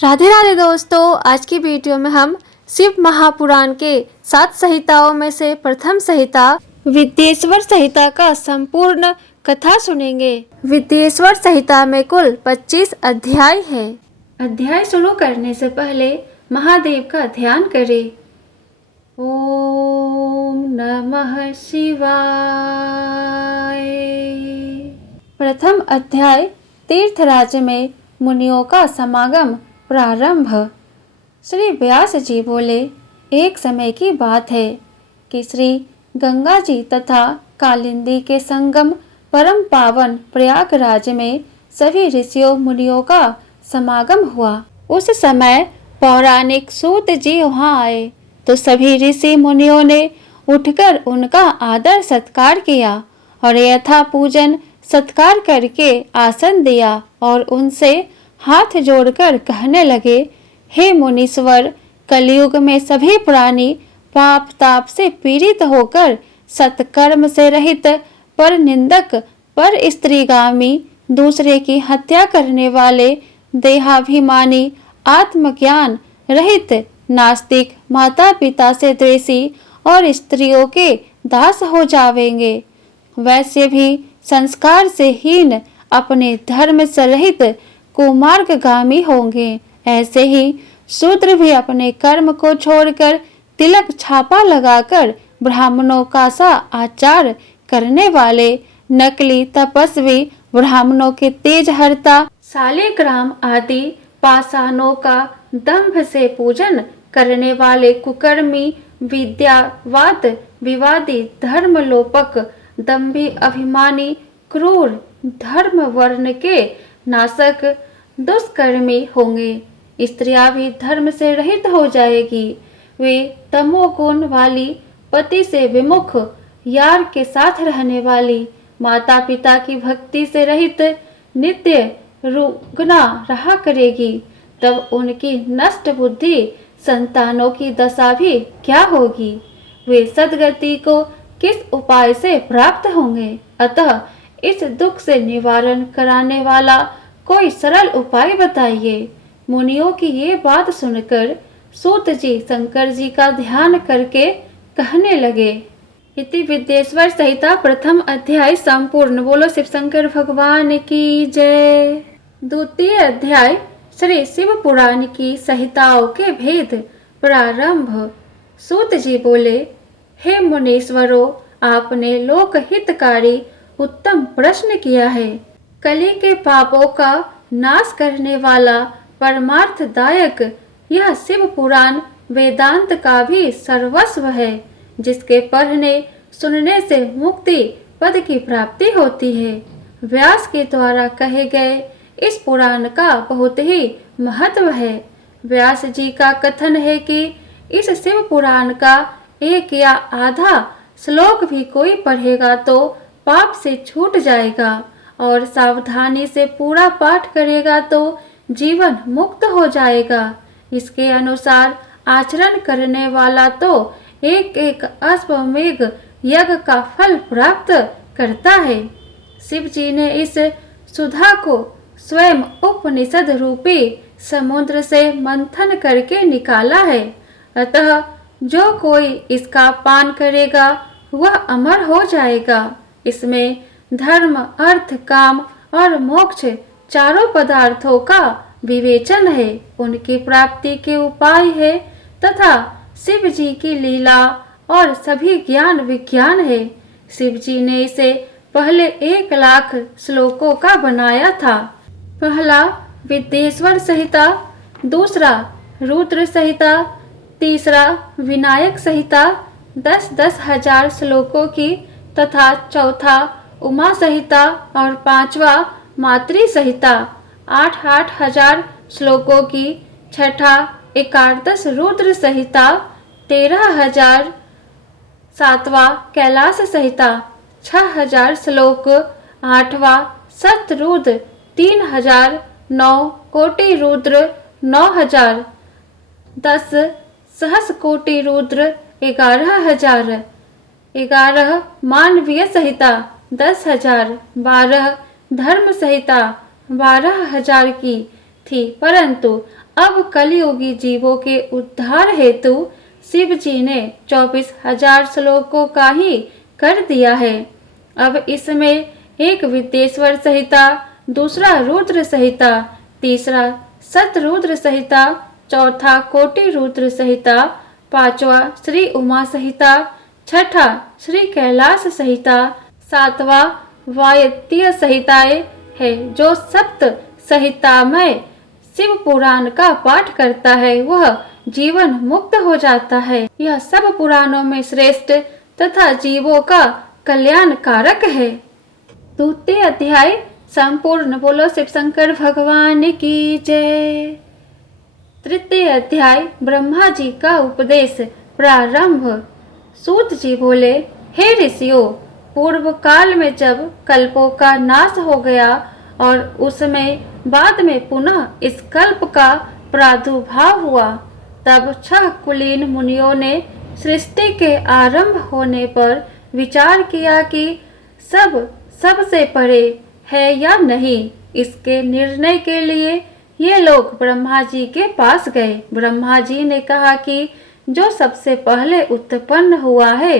राधे राधे दोस्तों, आज की वीडियो में हम शिव महापुराण के 7 संहिताओं में से प्रथम संहिता विद्येश्वर संहिता का संपूर्ण कथा सुनेंगे। विद्येश्वर संहिता में कुल 25 अध्याय है। अध्याय शुरू करने से पहले महादेव का ध्यान करें। ओम नमः शिवाय। प्रथम अध्याय तीर्थराज में मुनियों का समागम प्रारंभ। श्री व्यास जी बोले, एक समय की बात है कि श्री गंगा जी तथा कालिंदी के संगम परम पावन प्रयागराज में सभी ऋषियों मुनियों का समागम हुआ। उस समय पौराणिक सूत जी वहां आए तो सभी ऋषि मुनियों ने उठकर उनका आदर सत्कार किया और यथा पूजन सत्कार करके आसन दिया और उनसे हाथ जोड़कर कहने लगे, हे मुनीश्वर, कलयुग में सभी प्राणी पाप ताप से पीड़ित होकर सत्कर्म से रहित, पर निंदक, पर स्त्रीगामी, दूसरे की हत्या करने वाले, देहाभिमानी, आत्मज्ञान रहित, नास्तिक, माता पिता से द्वेषी और स्त्रियों के दास हो जावेंगे। वैसे भी संस्कार से हीन, अपने धर्म से रहित कुमार्गगामी होंगे। ऐसे ही शूद्र भी अपने कर्म को छोड़कर तिलक छापा लगाकर ब्राह्मणों का सा आचार करने वाले, नकली तपस्वी, ब्राह्मणों के तेज हरता, शालिग्राम आदि पाषाणों का दंभ से पूजन करने वाले कुकर्मी, विद्यावाद विवादी, धर्मलोपक, दंभी, अभिमानी, क्रूर, धर्म वर्ण के नाशक, दुष्कर्मी होंगे। स्त्रियां भी धर्म से रहित हो जाएगी। वे तमोगुण वाली, पति से विमुख, यार के साथ रहने वाली, माता पिता की भक्ति से रहित, नित्य रुग्ना रहा करेगी। तब उनकी नष्ट बुद्धि संतानों की दशा भी क्या होगी? वे सद्गति को किस उपाय से प्राप्त होंगे? अतः इस दुख से निवारण कराने वाला कोई सरल उपाय बताइए। मुनियों की ये बात सुनकर सूत जी शंकर जी का ध्यान करके कहने लगे। इति विद्येश्वर संहिता प्रथम अध्याय संपूर्ण। बोलो शिव शंकर भगवान की जय। द्वितीय अध्याय श्री शिव पुराण की संहिताओं के भेद प्रारंभ। सूत जी बोले, हे मुनीश्वरों, आपने लोक हितकारी उत्तम प्रश्न किया है। कली के पापों का नाश करने वाला परमार्थदायक यह शिव पुराण वेदांत का भी सर्वस्व है, जिसके पढ़ने सुनने से मुक्ति पद की प्राप्ति होती है। व्यास के द्वारा कहे गए इस पुराण का बहुत ही महत्व है। व्यास जी का कथन है कि इस शिव पुराण का एक या आधा श्लोक भी कोई पढ़ेगा तो पाप से छूट जाएगा और सावधानी से पूरा पाठ करेगा तो जीवन मुक्त हो जाएगा। इसके अनुसार आचरण करने वाला तो एक एक अश्वमेघ यज्ञ का फल प्राप्त करता है। शिव जी ने इस सुधा को स्वयं उपनिषद रूपी समुद्र से मंथन करके निकाला है। अतः जो कोई इसका पान करेगा वह अमर हो जाएगा। इसमें धर्म, अर्थ, काम और मोक्ष चारों पदार्थों का विवेचन है, उनकी प्राप्ति के उपाय है तथा शिव जी की लीला और सभी ज्ञान विज्ञान है। शिव जी ने इसे पहले 1,00,000 श्लोकों का बनाया था। पहला विद्येश्वर संहिता, दूसरा रुद्र संहिता, तीसरा विनायक संहिता 10-10 हजार श्लोकों की तथा चौथा उमा संहिता और पांचवा मातृ संहिता 8-8 हजार श्लोकों की, छठा एकादश रुद्र संहिता 13,000, सातवां कैलाश संहिता 6,000 श्लोक, आठवां शतरुद्र 3,000, 9 कोटि रुद्र 9,000, 10 सहस कोटि रुद्र 11,000, 11 मानवीय संहिता 10,000, 12 धर्म संहिता 12,000 की थी, परंतु अब कलयुगी जीवों के उद्धार हेतु शिव जी ने 24,000 श्लोकों का ही कर दिया है। अब इसमें एक विद्येश्वर संहिता, दूसरा रुद्र संहिता, तीसरा शतरुद्र संहिता, चौथा कोटि रुद्र संहिता, पांचवा श्री उमा संहिता, छठा श्री कैलाश संहिता, सातवां वायतीय संहिताएं है। जो सप्त संहितामय शिव पुराण का पाठ करता है वह जीवन मुक्त हो जाता है। यह सब पुराणों में श्रेष्ठ तथा जीवों का कल्याण कारक है। द्वितीय अध्याय संपूर्ण। बोलो शिव शंकर भगवान की जय। तृतीय अध्याय ब्रह्मा जी का उपदेश प्रारंभ। सूत जी बोले, हे ऋषियों, पूर्व काल में जब कल्पों का नाश हो गया और उसमें बाद में पुनः इस कल्प का प्रादुर्भाव हुआ, तब 6 कुलीन मुनियों ने सृष्टि के आरंभ होने पर विचार किया कि सबसे परे है या नहीं। इसके निर्णय के लिए ये लोग ब्रह्मा जी के पास गए। ब्रह्मा जी ने कहा कि जो सबसे पहले उत्पन्न हुआ है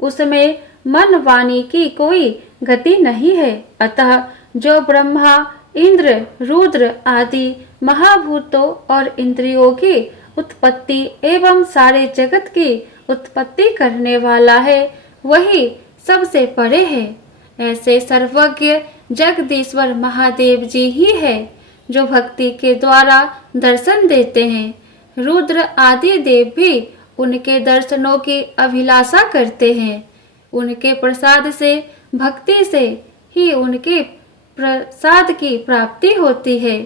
उसमें मन वाणी की कोई गति नहीं है, अतः जो ब्रह्मा, इंद्र, रुद्र आदि महाभूतों और इंद्रियों की उत्पत्ति एवं सारे जगत की उत्पत्ति करने वाला है वही सबसे परे है। ऐसे सर्वज्ञ जगदीश्वर महादेव जी ही है जो भक्ति के द्वारा दर्शन देते हैं। रुद्र आदि देव भी उनके दर्शनों की अभिलाषा करते हैं। उनके प्रसाद से, भक्ति से ही उनके प्रसाद की प्राप्ति होती है।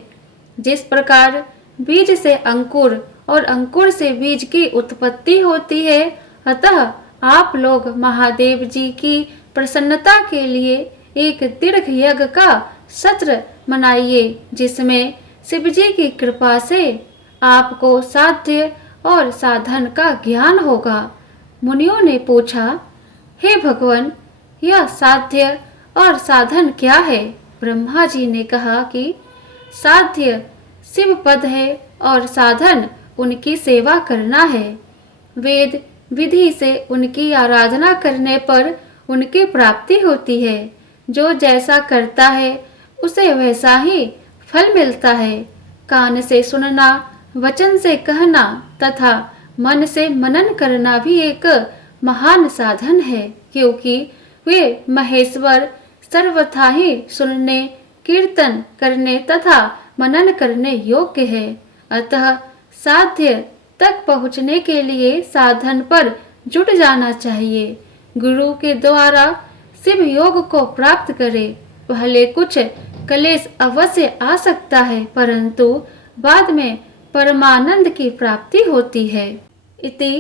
जिस प्रकार बीज से अंकुर और अंकुर से बीज की उत्पत्ति होती है, अतः आप लोग महादेव जी की प्रसन्नता के लिए एक दीर्घ यज्ञ का सत्र मनाइए, जिसमें शिव जी की कृपा से आपको साध्य और साधन का ज्ञान होगा। मुनियों ने पूछा, हे भगवान, यह साध्य और साधन क्या है? ब्रह्मा जी ने कहा कि साध्य शिव पद है और साधन उनकी सेवा करना है। वेद विधि से उनकी आराधना करने पर उनकी प्राप्ति होती है। जो जैसा करता है उसे वैसा ही फल मिलता है। कान से सुनना, वचन से कहना तथा मन से मनन करना भी एक महान साधन है, क्योंकि वे महेश्वर सर्वथा ही सुनने, कीर्तन करने तथा मनन करने योग्य है। अतः साध्य तक पहुँचने के लिए साधन पर जुट जाना चाहिए। गुरु के द्वारा शिव योग को प्राप्त करे। पहले कुछ क्लेश अवश्य आ सकता है, परंतु बाद में परमानंद की प्राप्ति होती है। इति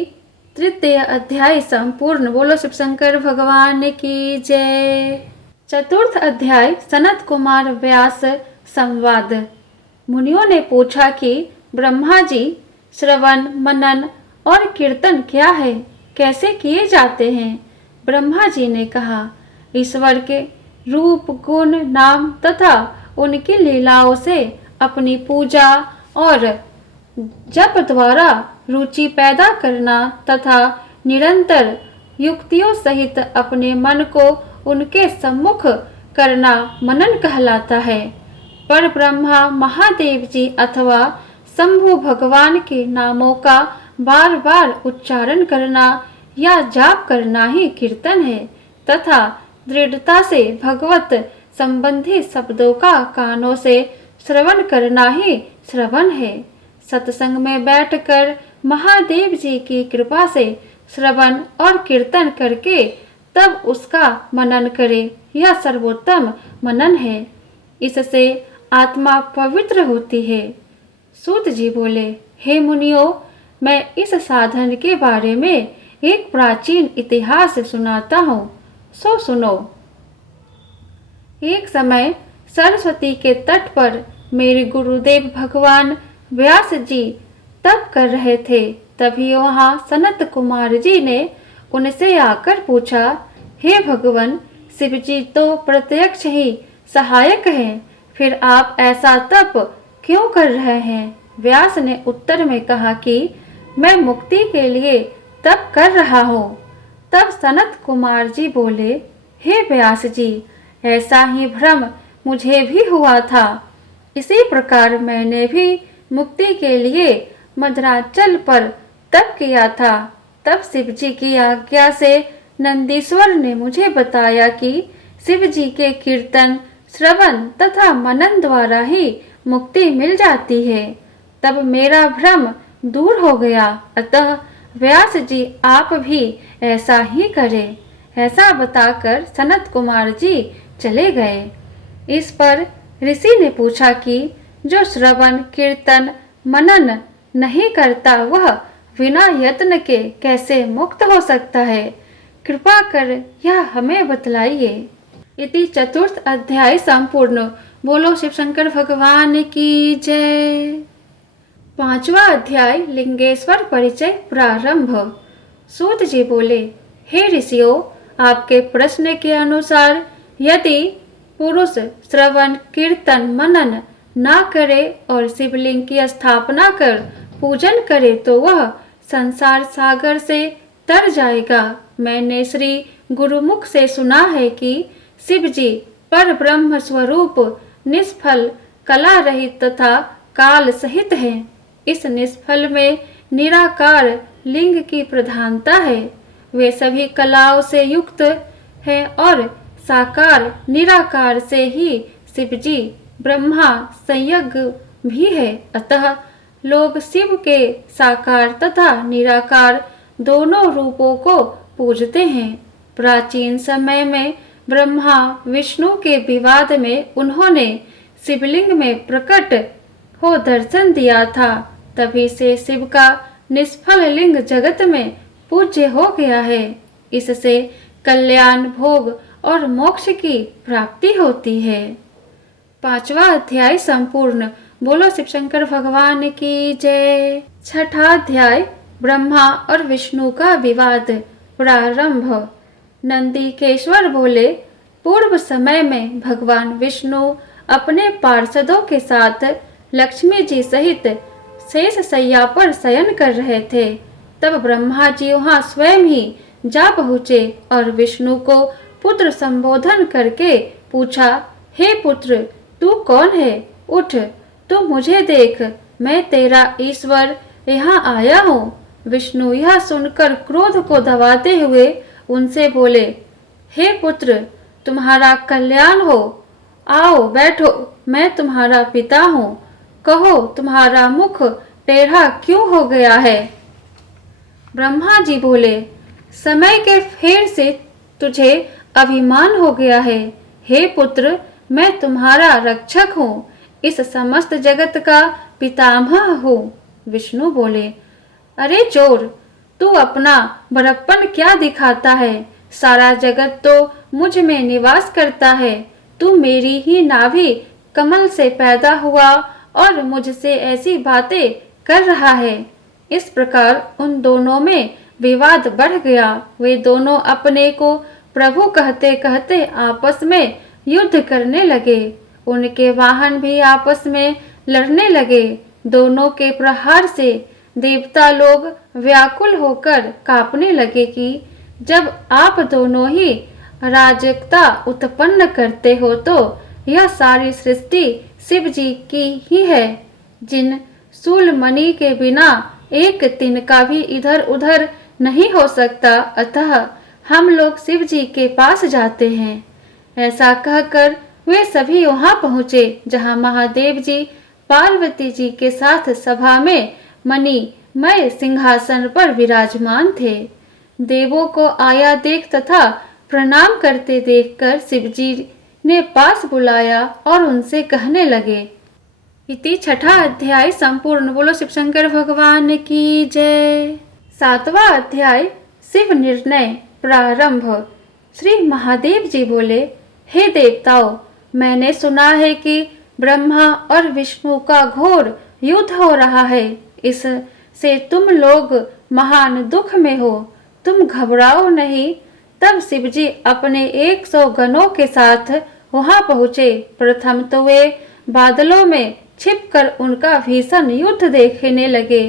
तृतीय अध्याय संपूर्ण। बोलो शिव शंकर भगवान की जय। चतुर्थ अध्याय सनत कुमार व्यास संवाद। मुनियों ने पूछा कि ब्रह्मा जी, श्रवण, मनन और कीर्तन क्या है, कैसे किए जाते हैं? ब्रह्मा जी ने कहा, ईश्वर के रूप, गुण, नाम तथा उनकी लीलाओं से अपनी पूजा और जप द्वारा रुचि पैदा करना तथा निरंतर युक्तियों सहित अपने मन को उनके सम्मुख करना मनन कहलाता है। पर ब्रह्मा, महादेव जी अथवा शंभु भगवान के नामों का बार बार उच्चारण करना या जाप करना ही कीर्तन है तथा दृढ़ता से भगवत संबंधी शब्दों का कानों से श्रवण करना ही श्रवण है। सत्संग में बैठकर महादेव जी की कृपा से श्रवण और कीर्तन करके तब उसका मनन करे, यह सर्वोत्तम मनन है। इससे आत्मा पवित्र होती है। सूत जी बोले, हे मुनियों, मैं इस साधन के बारे में एक प्राचीन इतिहास सुनाता हूँ, सो सुनो। एक समय सरस्वती के तट पर मेरे गुरुदेव भगवान व्यास जी तप कर रहे थे। तभी वहाँ सनत कुमार जी ने उनसे आकर पूछा, हे भगवान, शिव जी तो प्रत्यक्ष ही सहायक हैं, फिर आप ऐसा तप क्यों कर रहे हैं? व्यास ने उत्तर में कहा कि मैं मुक्ति के लिए तप कर रहा हूँ। तब सनत कुमार जी बोले, हे व्यास जी, ऐसा ही भ्रम मुझे भी हुआ था। इसी प्रकार मैंने भी मुक्ति के लिए मद्राचल पर तप किया था। तब शिव जी की आज्ञा से नंदीश्वर ने मुझे बताया कि शिव जी के कीर्तन, श्रवण तथा मनन द्वारा ही मुक्ति मिल जाती है। तब मेरा भ्रम दूर हो गया। अतः व्यास जी आप भी ऐसा ही करें। ऐसा बताकर सनत कुमार जी चले गए। इस पर ऋषि ने पूछा कि जो श्रवण, कीर्तन, मनन नहीं करता वह बिना यत्न के कैसे मुक्त हो सकता है? कृपा कर यह हमें बतलाइए। इति चतुर्थ अध्याय संपूर्ण। बोलो शिव शंकर भगवान की जय। पांचवा अध्याय लिंगेश्वर परिचय प्रारंभ। सूत जी बोले, हे ऋषियों, आपके प्रश्न के अनुसार यदि पुरुष श्रवण, कीर्तन, मनन ना करे और शिवलिंग की स्थापना कर पूजन करे तो वह संसार सागर से तर जाएगा। मैंने श्री गुरुमुख से सुना है कि शिव जी पर ब्रह्म स्वरूप, निष्फल, कला रहित तथा काल सहित है। इस निष्फल में निराकार लिंग की प्रधानता है। वे सभी कलाओं से युक्त है और साकार निराकार से ही शिव जी ब्रह्मा संयज्ञ भी है। अतः लोग शिव के साकार तथा निराकार दोनों रूपों को पूजते हैं। प्राचीन समय में ब्रह्मा विष्णु के विवाद में उन्होंने शिवलिंग में प्रकट हो दर्शन दिया था। तभी से शिव का निष्फल लिंग जगत में पूज्य हो गया है। इससे कल्याण, भोग और मोक्ष की प्राप्ति होती है। पांचवा अध्याय संपूर्ण। बोलो शिव शंकर भगवान की जय। छठा अध्याय ब्रह्मा और विष्णु का विवाद प्रारंभ। नंदीकेश्वर बोले, पूर्व समय में भगवान विष्णु अपने पार्षदों के साथ लक्ष्मी जी सहित शेष शैया पर शयन कर रहे थे। तब ब्रह्मा जी वहां स्वयं ही जा पहुँचे और विष्णु को पुत्र संबोधन करके पूछा, हे पुत्र, तू कौन है? उठ, तू मुझे देख, मैं तेरा ईश्वर यहाँ आया हूँ। विष्णु यह सुनकर क्रोध को दबाते हुए उनसे बोले, हे पुत्र, तुम्हारा कल्याण हो। आओ बैठो, मैं तुम्हारा पिता हूँ। कहो, तुम्हारा मुख टेढ़ा क्यों हो गया है? ब्रह्मा जी बोले, समय के फेर से तुझे अभिमान हो गया है। हे पुत्र, मैं तुम्हारा रक्षक हूँ, इस समस्त जगत का पितामह हूँ। विष्णु बोले, अरे चोर, तू अपना बड़प्पन क्या दिखाता है? सारा जगत तो मुझ में निवास करता है। तू मेरी ही नाभि कमल से पैदा हुआ और मुझसे ऐसी बातें कर रहा है। इस प्रकार उन दोनों में विवाद बढ़ गया। वे दोनों अपने को प्रभु कहते कहते आपस में युद्ध करने लगे। उनके वाहन भी आपस में लड़ने लगे। दोनों के प्रहार से देवता लोग व्याकुल होकर कांपने लगे कि जब आप दोनों ही अराजकता उत्पन्न करते हो तो यह सारी सृष्टि शिव जी की ही है, जिन शूल मणि के बिना एक तिनका भी इधर उधर नहीं हो सकता। अतः हम लोग शिव जी के पास जाते हैं। ऐसा कहकर वे सभी वहां पहुंचे जहां महादेव जी पार्वती जी के साथ सभा में मणिमय सिंहासन पर विराजमान थे। देवों को आया देख तथा प्रणाम करते देखकर शिव जी ने पास बुलाया और उनसे कहने लगे। इति छठा अध्याय संपूर्ण। बोलो शिव शंकर भगवान की जय। सातवां अध्याय शिव निर्णय प्रारंभ। श्री महादेव जी बोले, हे देवताओं, मैंने सुना है कि ब्रह्मा और विष्णु का घोर युद्ध हो रहा है। इससे तुम लोग महान दुख में हो। तुम घबराओ नहीं। तब शिव जी अपने 100 गणों के साथ वहां पहुंचे। प्रथम तो वे बादलों में छिपकर उनका भीषण युद्ध देखने लगे।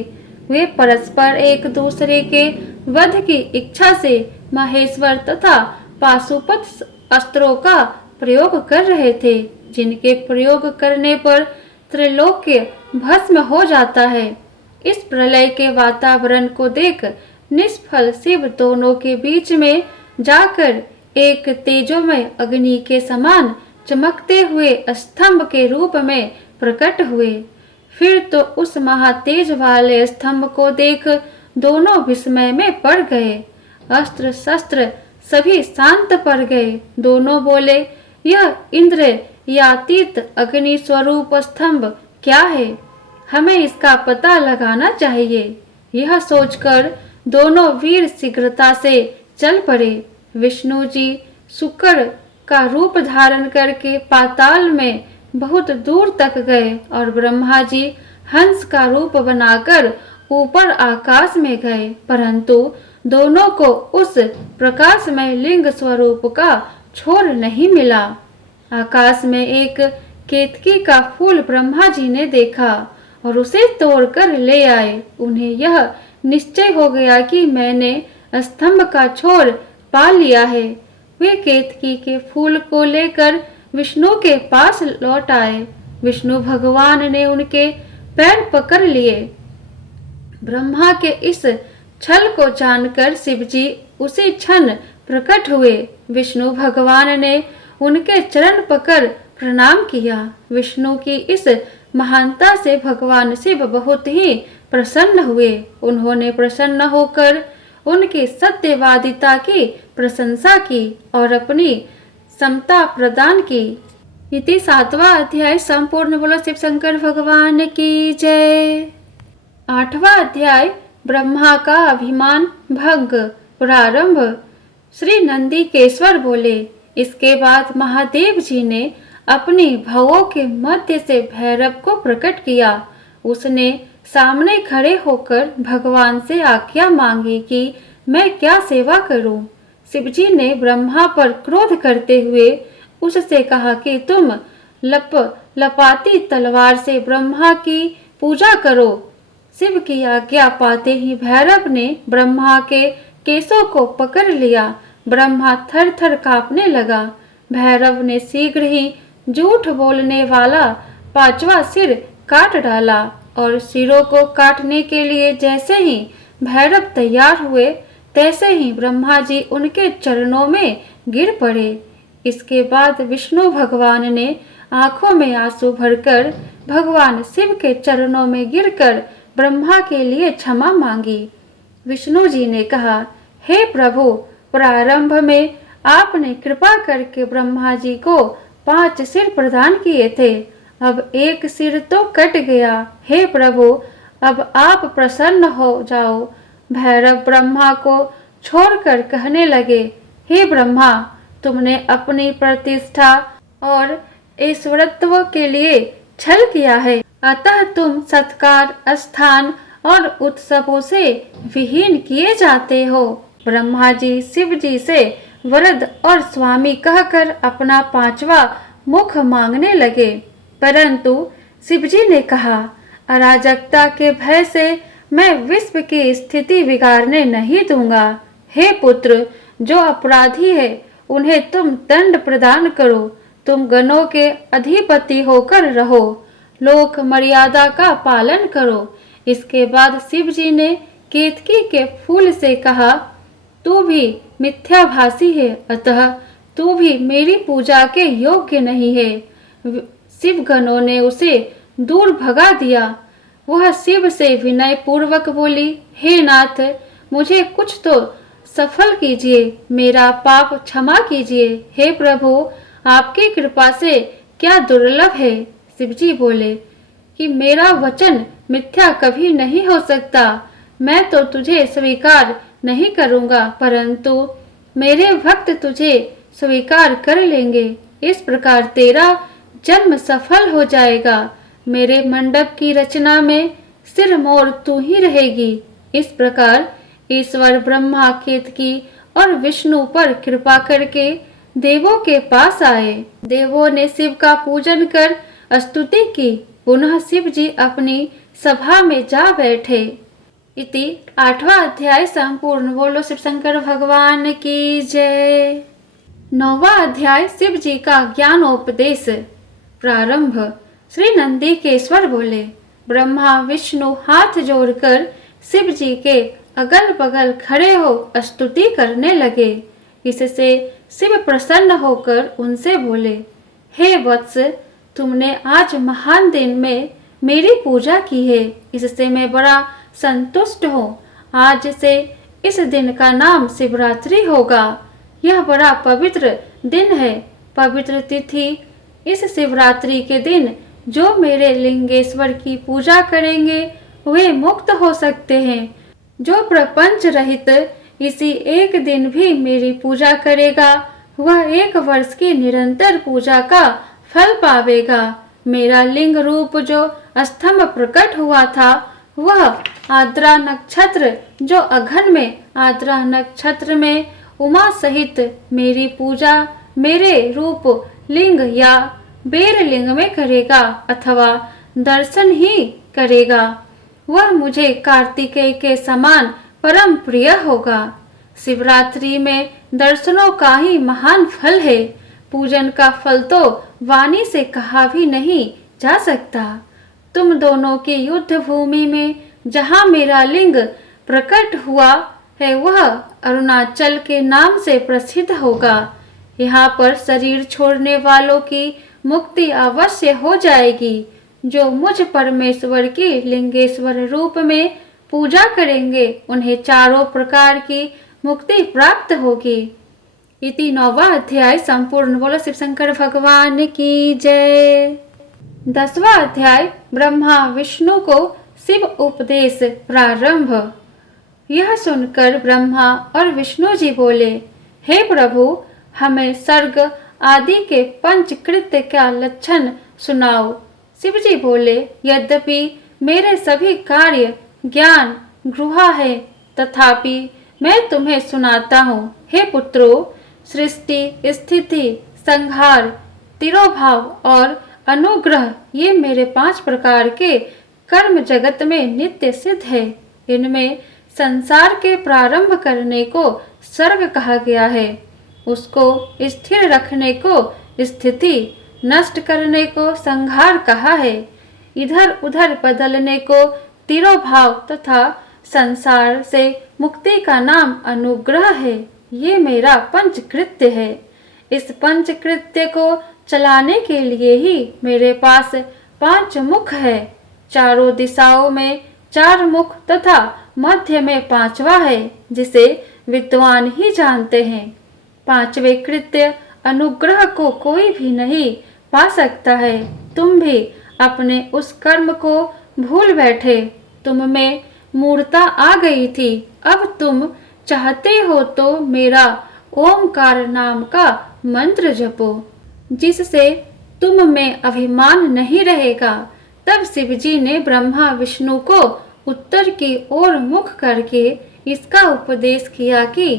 वे परस्पर एक दूसरे के वध की इच्छा से महेश्वर तथा पाशुपत अस्त्रों का प्रयोग कर रहे थे, जिनके प्रयोग करने पर त्रिलोक्य भस्म हो जाता है। इस प्रलय के वातावरण को देख निष्फल शिव दोनों के बीच में जाकर एक तेजोमय अग्नि के समान चमकते हुए स्तंभ के रूप में प्रकट हुए। फिर तो उस महातेज वाले स्तंभ को देख दोनों विस्मय में पड़ गए। अस्त्र शस्त्र सभी शांत पड़ गए। दोनों बोले, यह इंद्र यातीत अग्नि स्वरूप स्तंभ क्या है? हमें इसका पता लगाना चाहिए। यह सोचकर दोनों वीर शीघ्रता से चल पड़े। विष्णु जी शुक्र का रूप धारण करके पाताल में बहुत दूर तक गए और ब्रह्मा जी हंस का रूप बनाकर ऊपर आकाश में गए, परंतु दोनों को उस प्रकाशमय लिंग स्वरूप का छोर नहीं मिला। आकाश में एक केतकी का फूल ब्रह्मा जी ने देखा और उसे तोड़कर ले आए। उन्हें यह निश्चय हो गया कि मैंने स्तंभ का छोर पा लिया है। वे केतकी के फूल को लेकर विष्णु के पास लौट आए। विष्णु भगवान ने उनके पैर पकड़ लिए। ब्रह्मा के इस छल को जानकर शिवजी उसी क्षण प्रकट हुए। विष्णु भगवान ने उनके चरण पकड़ प्रणाम किया। विष्णु की इस महानता से भगवान शिव बहुत ही प्रसन्न हुए। उन्होंने प्रसन्न होकर उनकी सत्यवादिता की प्रशंसा की और अपनी समता प्रदान की। इति 7वां अध्याय संपूर्ण। बोलो शिव शंकर भगवान की जय। 8वां अध्याय ब्रह्मा का अभिमान भंग। प्रारंभ। श्री नंदीकेश्वर बोले, इसके बाद महादेव जी ने अपनी भवों के मध्य से भैरव को प्रकट किया। उसने सामने खड़े होकर भगवान से आज्ञा मांगी कि मैं क्या सेवा करूं। शिवजी ने ब्रह्मा पर क्रोध करते हुए उससे कहा कि तुम लपाती तलवार से ब्रह्मा की पूजा करो। शिव की आज्ञा पाते ही भैरव ने ब्रह्मा के केशों को पकड़ लिया। ब्रह्मा थर थर कांपने लगा। भैरव ने शीघ्र ही झूठ बोलने वाला 5वां सिर काट डाला और सिरों को काटने के लिए जैसे ही भैरव तैयार हुए तैसे ही ब्रह्मा जी उनके चरणों में गिर पड़े। इसके बाद विष्णु भगवान ने आंखों में आंसू भरकर भगवान शिव के चरणों में गिरकर ब्रह्मा के लिए क्षमा मांगी। विष्णु जी ने कहा, हे प्रभु, प्रारंभ में आपने कृपा करके ब्रह्मा जी को 5 सिर प्रदान किए थे। अब एक सिर तो कट गया। हे प्रभु, अब आप प्रसन्न हो जाओ। भैरव ब्रह्मा को छोड़कर कहने लगे, हे ब्रह्मा, तुमने अपनी प्रतिष्ठा और ईश्वरत्व के लिए छल किया है, अतः तुम सत्कार, स्थान और उत्सवों से विहीन किए जाते हो। ब्रह्मा जी शिव जी से वरद और स्वामी कहकर अपना 5वां मुख मांगने लगे, परंतु शिवजी ने कहा, अराजकता के भय से मैं विश्व की स्थिति बिगाड़ने नहीं दूंगा। हे पुत्र, जो अपराधी है उन्हें तुम दंड प्रदान करो। तुम गणों के अधिपति होकर रहो, लोक मर्यादा का पालन करो। इसके बाद शिवजी ने केतकी के फूल से कहा, तू भी मिथ्याभासी है, अतः तू भी मेरी पूजा के योग्य नहीं है। शिव गणों ने उसे दूर भगा दिया। वह शिव से विनय पूर्वक बोली, हे नाथ, मुझे कुछ तो सफल कीजिए, मेरा पाप क्षमा कीजिए। हे प्रभु, आपकी कृपा से क्या दुर्लभ है। शिवजी बोले कि मेरा वचन मिथ्या कभी नहीं हो सकता। मैं तो तुझे स्वीकार नहीं करूंगा, परंतु मेरे भक्त तुझे स्वीकार कर लेंगे। इस प्रकार तेरा जन्म सफल हो जाएगा। मेरे मंडप की रचना में सिर मोर तू ही रहेगी। इस प्रकार ईश्वर ब्रह्मा, केतकी और विष्णु पर कृपा करके देवों के पास आए। देवों ने शिव का पूजन कर स्तुति की। पुनः शिव जी अपनी सभा में जा बैठे। इति 8वां अध्याय संपूर्ण। बोलो शिव शंकर भगवान की जय। 9वां अध्याय शिव जी का ज्ञानोपदेश प्रारंभ। श्री नंदीकेश्वर बोले, ब्रह्मा विष्णु हाथ जोड़कर शिव जी के अगल बगल खड़े हो स्तुति करने लगे। इससे शिव प्रसन्न होकर उनसे बोले, हे वत्स, तुमने आज महान दिन में मेरी पूजा की है, इससे मैं बड़ा संतुष्ट हूँ। आज से इस दिन का नाम शिवरात्रि होगा। यह बड़ा पवित्र दिन है। पवित्र तिथि इस शिवरात्रि के दिन जो मेरे लिंगेश्वर की पूजा करेंगे वे मुक्त हो सकते हैं। जो प्रपंच रहित इसी एक दिन भी मेरी पूजा करेगा वह 1 वर्ष की निरंतर पूजा का फल पावेगा। मेरा लिंग रूप जो स्तंभ प्रकट हुआ था वह आद्रा नक्षत्र जो अघन में आद्रा नक्षत्र में उमा सहित मेरी पूजा मेरे रूप लिंग या बेर लिंग में करेगा अथवा दर्शन ही करेगा वह मुझे कार्तिकेय के समान परम प्रिय होगा। शिवरात्रि में दर्शनों का ही महान फल है। पूजन का फल तो वाणी से कहा भी नहीं जा सकता। तुम दोनों की युद्ध भूमि में जहाँ मेरा लिंग प्रकट हुआ है वह अरुणाचल के नाम से प्रसिद्ध होगा। यहाँ पर शरीर छोड़ने वालों की मुक्ति अवश्य हो जाएगी। जो मुझ परमेश्वर की लिंगेश्वर रूप में पूजा करेंगे उन्हें चारों प्रकार की मुक्ति प्राप्त होगी। इति 9वां अध्याय संपूर्ण। बोलो शिव शंकर भगवान की जय। 10वां अध्याय ब्रह्मा विष्णु को शिव उपदेश प्रारंभ। यह सुनकर ब्रह्मा और विष्णु जी बोले, हे प्रभु, हमें सर्ग आदि के पंचकृत्य का लक्षण सुनाओ। शिव जी बोले, यद्यपि मेरे सभी कार्य ज्ञान गृहा है तथापि मैं तुम्हें सुनाता हूँ। हे पुत्रों, सृष्टि स्थिति संहार तिरोभाव और अनुग्रह ये मेरे 5 प्रकार के कर्म जगत में नित्य सिद्ध है। इनमें संसार के प्रारंभ करने को सर्ग कहा गया है, उसको स्थिर रखने को स्थिति, नष्ट करने को संहार कहा है, इधर उधर बदलने को तिरोभाव तथा संसार से मुक्ति का नाम अनुग्रह है। ये मेरा पंचकृत्य है। इस पंचकृत्य को चलाने के लिए ही मेरे पास 5 मुख है। चारों दिशाओं में 4 मुख तथा मध्य में 5वां है जिसे विद्वान ही जानते हैं। 5वें कृत्य अनुग्रह को कोई भी नहीं पा सकता है। तुम भी अपने उस कर्म को भूल बैठे। तुम में मूर्ता आ गई थी। अब तुम चाहते हो तो मेरा ओमकार नाम का मंत्र जपो, जिससे तुम में अभिमान नहीं रहेगा। तब शिवजी ने ब्रह्मा विष्णु को उत्तर की ओर मुख करके इसका उपदेश किया कि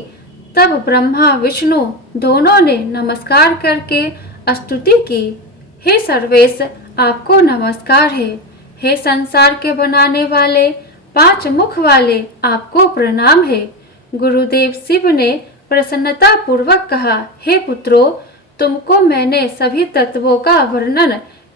तब ब्रह्मा विष्णु दोनों ने नमस्कार करके स्तुति की। हे सर्वेश, आपको नमस्कार है। हे संसार के बनाने वाले 5 मुख वाले, आपको प्रणाम है। गुरुदेव शिव ने प्रसन्नता पूर्वक कहा, हे पुत्रों, तुमको मैंने सभी तत्वों का वर्णन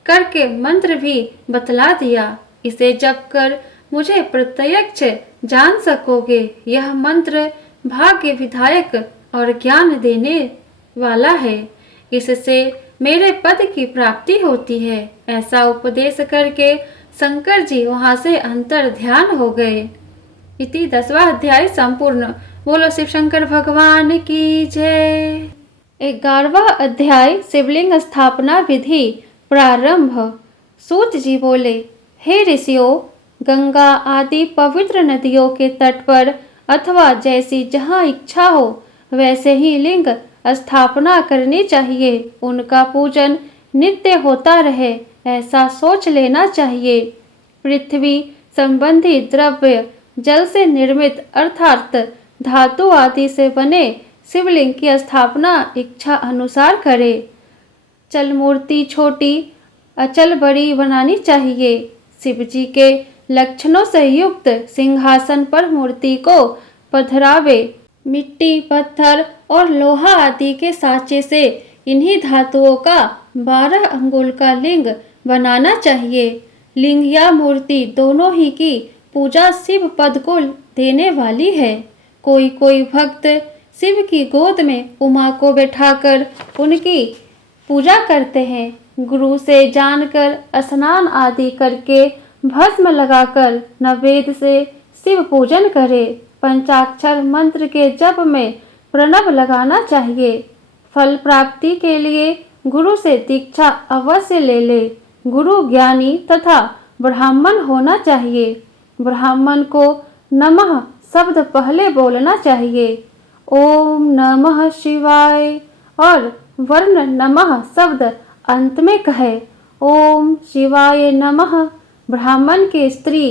करके मंत्र भी बतला दिया। इसे जप कर मुझे प्रत्यक्ष जान सकोगे। यह मंत्र भाग्य विधायक और ज्ञान देने वाला है। इससे मेरे पद की प्राप्ति होती है। ऐसा उपदेश करके शंकर जी वहां से अंतर ध्यान हो गए। इति 10वां अध्याय संपूर्ण। बोलो शिव शंकर भगवान की जय। 11वां अध्याय शिवलिंग स्थापना विधि प्रारंभ। सूत जी बोले, हे ऋषियों, गंगा आदि पवित्र नदियों के तट पर अथवा जैसी जहाँ इच्छा हो वैसे ही लिंग स्थापना करनी चाहिए। उनका पूजन नित्य होता रहे ऐसा सोच लेना चाहिए। पृथ्वी संबंधी द्रव्य जल से निर्मित अर्थात धातु आदि से बने शिवलिंग की स्थापना इच्छा अनुसार करे। चल मूर्ति छोटी अचल बड़ी बनानी चाहिए। शिव जी के लक्षणों से युक्त सिंहासन पर मूर्ति को पधरावे। मिट्टी, पत्थर और लोहा आदि के साँचे से इन्हीं धातुओं का 12 अंगुल का लिंग बनाना चाहिए। लिंग या मूर्ति दोनों ही की पूजा शिव पद को देने वाली है। कोई कोई भक्त शिव की गोद में उमा को बैठाकर उनकी पूजा करते हैं। गुरु से जानकर स्नान आदि करके भस्म लगाकर नवेद से शिव पूजन करे। पंचाक्षर मंत्र के जप में प्रणव लगाना चाहिए। फल प्राप्ति के लिए गुरु से दीक्षा अवश्य ले ले। गुरु ज्ञानी तथा ब्राह्मण होना चाहिए। ब्राह्मण को नमः शब्द पहले बोलना चाहिए। ओम नमः शिवाय और वर्ण नमः शब्द अंत में कहे। ओम शिवाय नमः। ब्राह्मण की स्त्री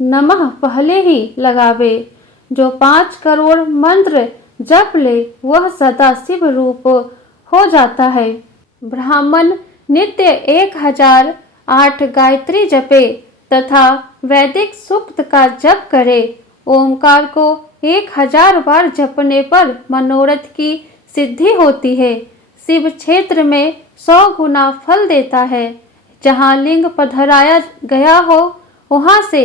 नमः पहले ही लगावे। जो 5 करोड़ मंत्र जप ले वह सदा शिव रूप हो जाता है। ब्राह्मण नित्य 1008 गायत्री जपे तथा वैदिक सूक्त का जप करे। ओमकार को 1000 बार जपने पर मनोरथ की सिद्धि होती है। शिव क्षेत्र में 100 गुना फल देता है। जहाँ लिंग पधराया गया हो वहाँ से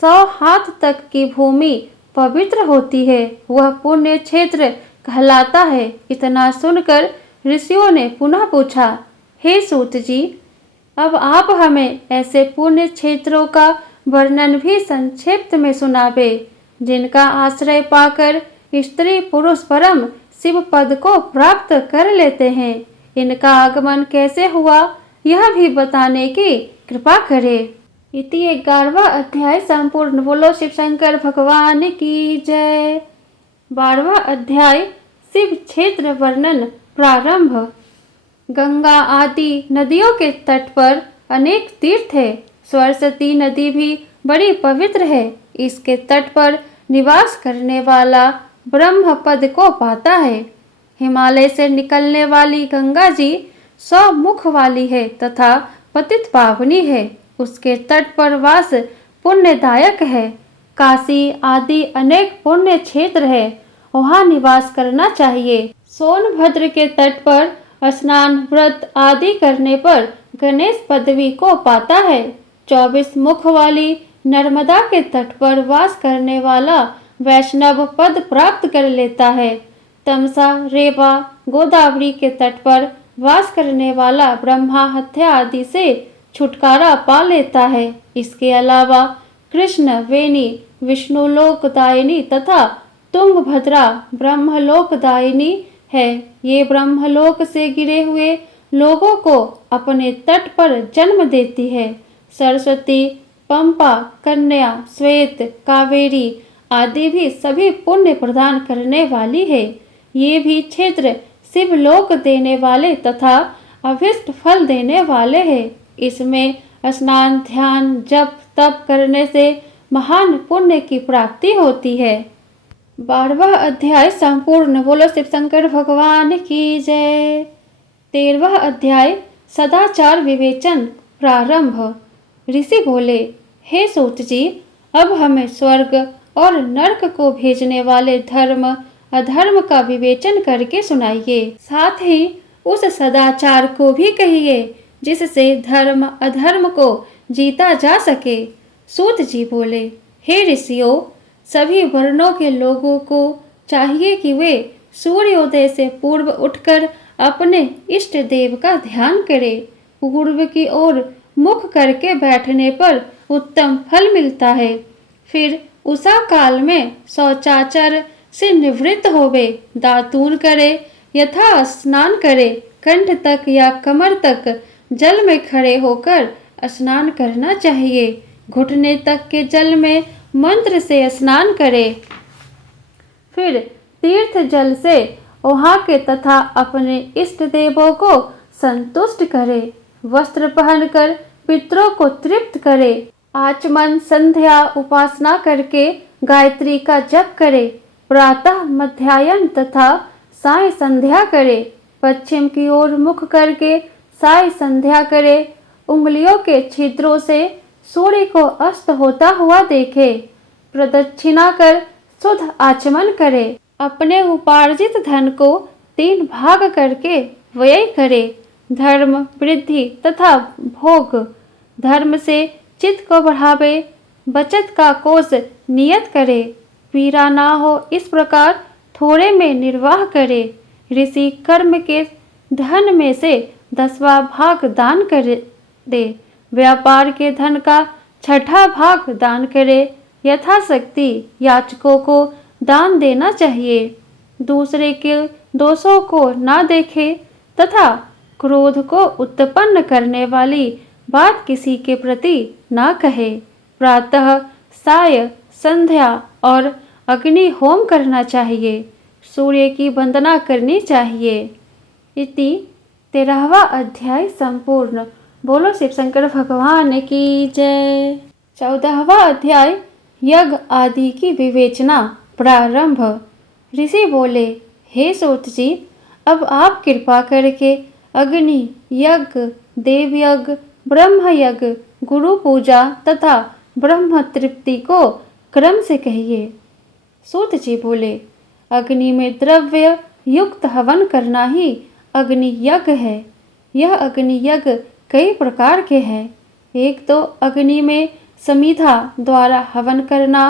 100 हाथ तक की भूमि पवित्र होती है। वह पुण्य क्षेत्र कहलाता है। इतना सुनकर ऋषियों ने पुनः पूछा, हे सूत जी, अब आप हमें ऐसे पुण्य क्षेत्रों का वर्णन भी संक्षिप्त में सुनावे जिनका आश्रय पाकर स्त्री पुरुष परम शिव पद को प्राप्त कर लेते हैं। इनका आगमन कैसे हुआ यह भी बताने की कृपा करे। इति 11वां अध्याय संपूर्ण। बोलो शिव शंकर भगवान की जय। 12वां अध्याय शिव क्षेत्र वर्णन प्रारंभ। गंगा आदि नदियों के तट पर अनेक तीर्थ है। सरस्वती नदी भी बड़ी पवित्र है। इसके तट पर निवास करने वाला ब्रह्म पद को पाता है। हिमालय से निकलने वाली गंगा जी 100 मुख वाली है तथा पतित पावनी है। उसके तट पर वास पुण्यदायक है। काशी आदि अनेक पुण्य क्षेत्र है, वहाँ निवास करना चाहिए। सोनभद्र के तट पर स्नान व्रत आदि करने पर गणेश पदवी को पाता है। 24 मुख वाली नर्मदा के तट पर वास करने वाला वैष्णव पद प्राप्त कर लेता है। तमसा, रेवा, गोदावरी के तट पर वास करने वाला ब्रह्मा हत्या आदि से छुटकारा पा लेता है। इसके अलावा कृष्ण वेणी, विष्णु लोकदायिनी तथा तुंगभद्रा ब्रह्मलोकदायिनी है। ये ब्रह्मलोक से गिरे हुए लोगों को अपने तट पर जन्म देती है। सरस्वती, पंपा, कन्या, श्वेत, कावेरी आदि भी सभी पुण्य प्रदान करने वाली है। ये भी क्षेत्र शिव लोक देने वाले तथा अभिष्ट फल देने वाले हैं। इसमें स्नान, ध्यान, जप, तप करने से महान पुण्य की प्राप्ति होती है। 12वां अध्याय संपूर्ण। बोलो शिव शंकर भगवान की जय। 13वां अध्याय सदाचार विवेचन प्रारंभ। ऋषि बोले, हे सूत जी, अब हमें स्वर्ग और नरक को भेजने वाले धर्म अधर्म का विवेचन करके सुनाइए। साथ ही उस सदाचार को भी कहिए जिससे धर्म अधर्म को जीता जा सके। सूत जी बोले, हे ऋषियों, सभी वर्णों के लोगों को चाहिए कि वे सूर्योदय से पूर्व उठकर अपने इष्ट देव का ध्यान करें। पूर्व की ओर मुख करके बैठने पर उत्तम फल मिलता है। फिर उषा काल में शौचाचार से निवृत्त होवे, दातून करे, यथा स्नान करे, कंठ तक या कमर तक जल में खड़े होकर स्नान करना चाहिए। घुटने तक के जल में मंत्र से स्नान करे। फिर तीर्थ जल से वहाँ के तथा अपने इष्ट देवों को संतुष्ट करे। वस्त्र पहनकर पितरों को तृप्त करे। आचमन, संध्या उपासना करके गायत्री का जप करे। प्रातः, मध्याह्न तथा साय संध्या करे। पश्चिम की ओर मुख करके साय संध्या करे उंगलियों के छिद्रों से सूर्य को अस्त होता हुआ देखे, प्रदक्षिणा कर शुद्ध आचमन करे, अपने उपार्जित धन को 3 भाग करके व्यय करे, धर्म, वृद्धि तथा भोग। धर्म से चित्त को बढ़ावे, बचत का कोष नियत करे, पीड़ा ना हो इस प्रकार थोड़े में निर्वाह करे। ऋषि कर्म के धन में से 10वां भाग दान कर दे, व्यापार के धन का 6ठा भाग दान करे। यथाशक्ति याचकों को दान देना चाहिए, दूसरे के दोषों को ना देखे तथा क्रोध को उत्पन्न करने वाली बात किसी के प्रति ना कहे। प्रातः, साय, संध्या और अग्नि होम करना चाहिए, सूर्य की वंदना करनी चाहिए। इति 13वां अध्याय संपूर्ण। बोलो शिव शंकर भगवान की जय। 14वां अध्याय यज्ञ आदि की विवेचना प्रारंभ। ऋषि बोले, हे सूत जी, अब आप कृपा करके अग्नि यज्ञ, देव यज्ञ, ब्रह्म यज्ञ, गुरु पूजा तथा ब्रह्म तृप्ति को क्रम से कहिए। सूत जी बोले, अग्नि में द्रव्य युक्त हवन करना ही अग्नि यज्ञ है। यह अग्नि यज्ञ कई प्रकार के हैं। एक तो अग्नि में समिधा द्वारा हवन करना,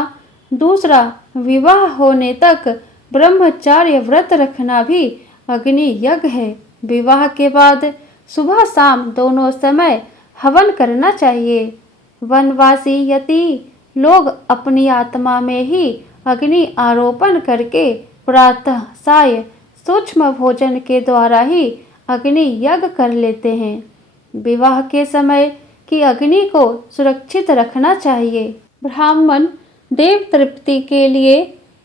दूसरा विवाह होने तक ब्रह्मचार्य व्रत रखना भी अग्नि यज्ञ है। विवाह के बाद सुबह शाम दोनों समय हवन करना चाहिए। वनवासी यति लोग अपनी आत्मा में ही अग्नि आरोपण करके प्रातः साय सूक्ष्म भोजन के द्वारा ही अग्नि यज्ञ कर लेते हैं। विवाह के समय की अग्नि को सुरक्षित रखना चाहिए। ब्राह्मण देव तृप्ति के लिए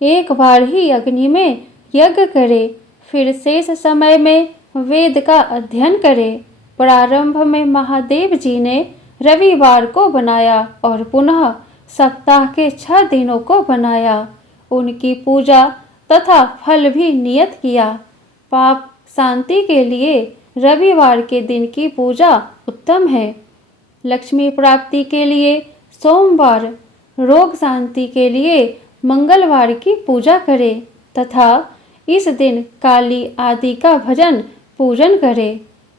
एक बार ही अग्नि में यज्ञ करे, फिर शेष समय में वेद का अध्ययन करे। प्रारंभ में महादेव जी ने रविवार को बनाया और पुनः सप्ताह के 6 दिनों को बनाया। उनकी पूजा तथा फल भी नियत किया। पाप शांति के लिए रविवार के दिन की पूजा उत्तम है। लक्ष्मी प्राप्ति के लिए सोमवार, रोग शांति के लिए मंगलवार की पूजा करे तथा इस दिन काली आदि का भजन पूजन करे।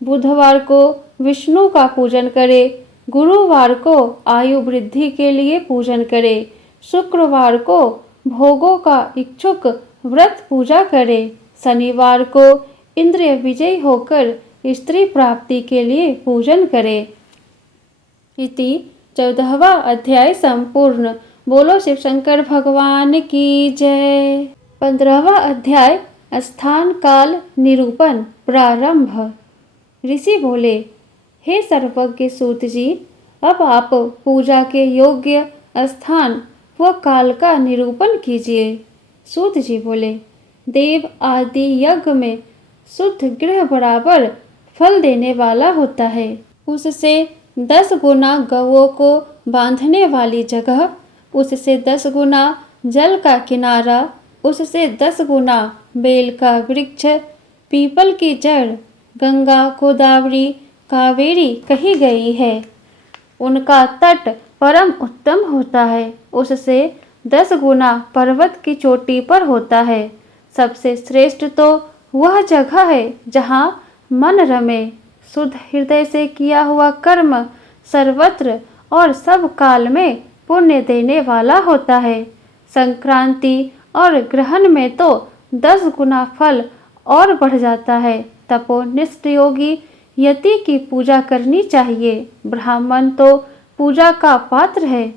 बुधवार को विष्णु का पूजन करे, गुरुवार को आयु वृद्धि के लिए पूजन करे, शुक्रवार को भोगों का इच्छुक व्रत पूजा करे, शनिवार को इंद्रिय विजयी होकर स्त्री प्राप्ति के लिए पूजन करे। इति 14वां अध्याय संपूर्ण। बोलो शिव शंकर भगवान की जय। 15वां अध्याय स्थान काल निरूपण प्रारंभ। ऋषि बोले, हे सर्वज्ञ सूत जी, अब आप पूजा के योग्य स्थान व काल का निरूपण कीजिए। सूत जी बोले, देव आदि यज्ञ में शुद्ध गृह बराबर फल देने वाला होता है। उससे 10 गुना गौओं को बांधने वाली जगह, उससे 10 गुना जल का किनारा, उससे 10 गुना बेल का वृक्ष, पीपल की जड़, गंगा, गोदावरी, कावेरी कही गई है। उनका तट परम उत्तम होता है, उससे 10 गुना पर्वत की चोटी पर होता है। सबसे श्रेष्ठ तो वह जगह है जहाँ मन रमे। शुद्ध हृदय से किया हुआ कर्म सर्वत्र और सब काल में पुण्य देने वाला होता है। संक्रांति और ग्रहण में तो 10 गुना फल और बढ़ जाता है। तपोनिष्ठ योगी यति की पूजा करनी चाहिए। ब्राह्मण तो पूजा का पात्र है।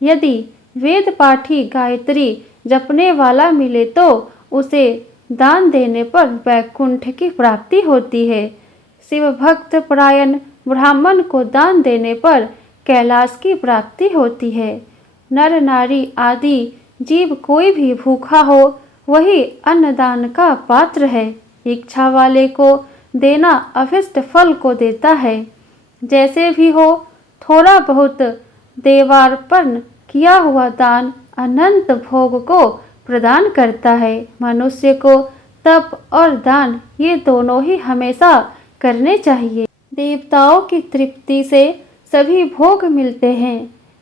यदि वेद पाठी गायत्री जपने वाला मिले तो उसे दान देने पर वैकुंठ की प्राप्ति होती है। शिव भक्त परायण ब्राह्मण को दान देने पर कैलाश की प्राप्ति होती है। नर नारी आदि जीव कोई भी भूखा हो वही अन्नदान का पात्र है। इच्छा वाले को देना अभिष्ट फल को देता है। जैसे भी हो थोड़ा बहुत देवार्पण किया हुआ दान अनंत भोग को प्रदान करता है। मनुष्य को तप और दान ये दोनों ही हमेशा करने चाहिए। देवताओं की तृप्ति से सभी भोग मिलते हैं।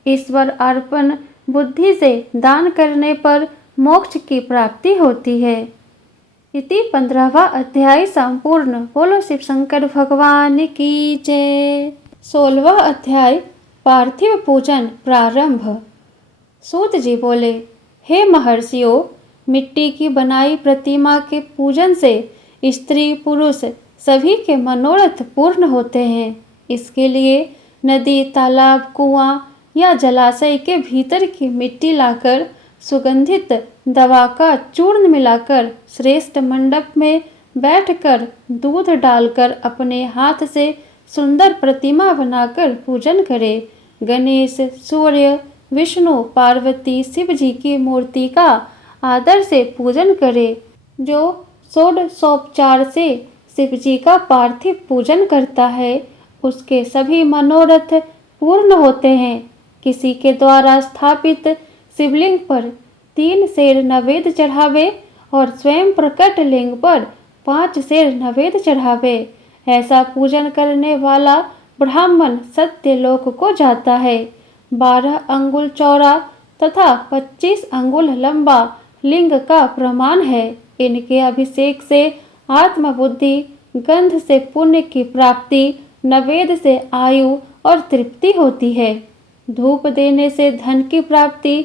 ईश्वर अर्पण बुद्धि से दान करने पर मोक्ष की प्राप्ति होती है। इति 15वां अध्याय संपूर्ण। बोलो शिव शंकर भगवान की जय। 16वां अध्याय पार्थिव पूजन प्रारंभ। सूत जी बोले, हे महर्षियों, मिट्टी की बनाई प्रतिमा के पूजन से स्त्री पुरुष सभी के मनोरथ पूर्ण होते हैं। इसके लिए नदी, तालाब, कुआं या जलाशय के भीतर की मिट्टी लाकर सुगंधित दवा का चूर्ण मिलाकर श्रेष्ठ मंडप में बैठकर दूध डालकर अपने हाथ से सुंदर प्रतिमा बनाकर पूजन करे। गणेश, सूर्य, विष्णु, पार्वती, शिव जी की मूर्ति का आदर से पूजन करे। जो षोडशोपचार से शिव जी का पार्थिव पूजन करता है उसके सभी मनोरथ पूर्ण होते हैं। किसी के द्वारा स्थापित शिवलिंग पर 3 सेर नैवेद्य चढ़ावे और स्वयं प्रकट लिंग पर 5 सेर नैवेद्य चढ़ावे। ऐसा पूजन करने वाला ब्राह्मण सत्यलोक को जाता है। 12 अंगुल चौड़ा तथा 25 अंगुल लंबा लिंग का प्रमाण है। इनके अभिषेक से आत्मबुद्धि, गंध से पुण्य की प्राप्ति, नैवेद्य से आयु और तृप्ति होती है। धूप देने से धन की प्राप्ति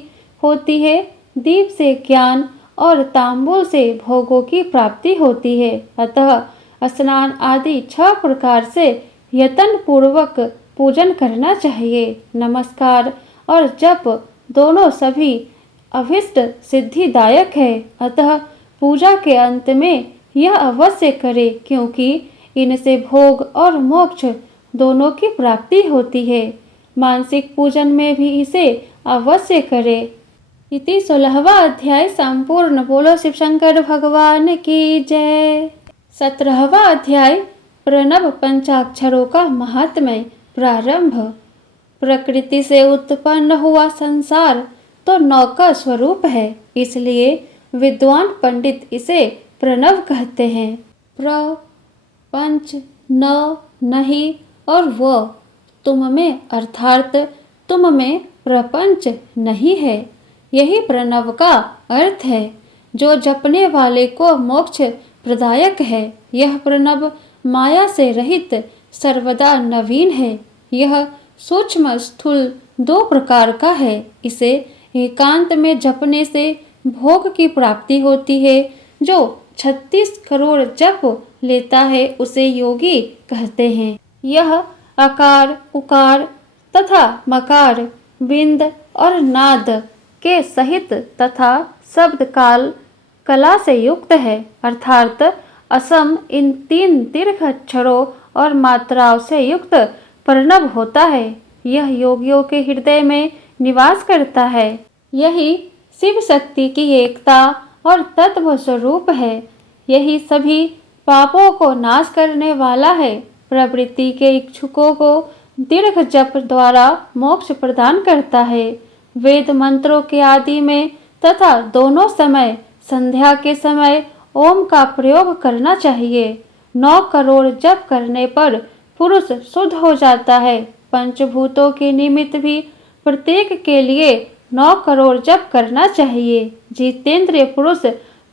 होती है। दीप से ज्ञान और तांबूल से भोगों की प्राप्ति होती है। अतः स्नान आदि 6 प्रकार से यत्न पूर्वक पूजन करना चाहिए। नमस्कार और जप दोनों सभी अभिष्ट सिद्धिदायक है। अतः पूजा के अंत में यह अवश्य करे, क्योंकि इनसे भोग और मोक्ष दोनों की प्राप्ति होती है। मानसिक पूजन में भी इसे अवश्य करे। इति 16वां अध्याय संपूर्ण। बोलो शिव शंकर भगवान की जय। 17वां अध्याय प्रणव पंचाक्षरों का महात्म्य प्रारंभ। प्रकृति से उत्पन्न हुआ संसार तो 9 का स्वरूप है, इसलिए विद्वान पंडित इसे प्रणव कहते हैं। प्र, पंच, न, नहीं और व तुम में, अर्थात तुम में प्रपंच नहीं है। यही प्रणव का अर्थ है, जो जपने वाले को मोक्ष प्रदायक है। यह प्रणव माया से रहित सर्वदा नवीन है। यह सूक्ष्म स्थूल 2 प्रकार का है। इसे एकांत में जपने से भोग की प्राप्ति होती है। जो 36 करोड़ जप लेता है उसे योगी कहते हैं। यह अकार, उकार तथा मकार, बिंद और नाद के सहित तथा शब्द काल कला से युक्त है, अर्थात असम इन 3 दीर्घ अक्षरों और मात्राओं से युक्त प्रणव होता है। यह योगियों के हृदय में निवास करता है। यही शिव शक्ति की एकता और तत्व स्वरूप है। यही सभी पापों को नाश करने वाला है। प्रवृत्ति के इच्छुकों को दीर्घ जप द्वारा मोक्ष प्रदान करता है। वेद मंत्रों के आदि में तथा दोनों समय, संध्या के समय ओम का प्रयोग करना चाहिए। 9 करोड़ जप करने पर पुरुष शुद्ध हो जाता है। पंचभूतों के निमित्त भी प्रत्येक के लिए 9 करोड़ जप करना चाहिए। जितेंद्रिय पुरुष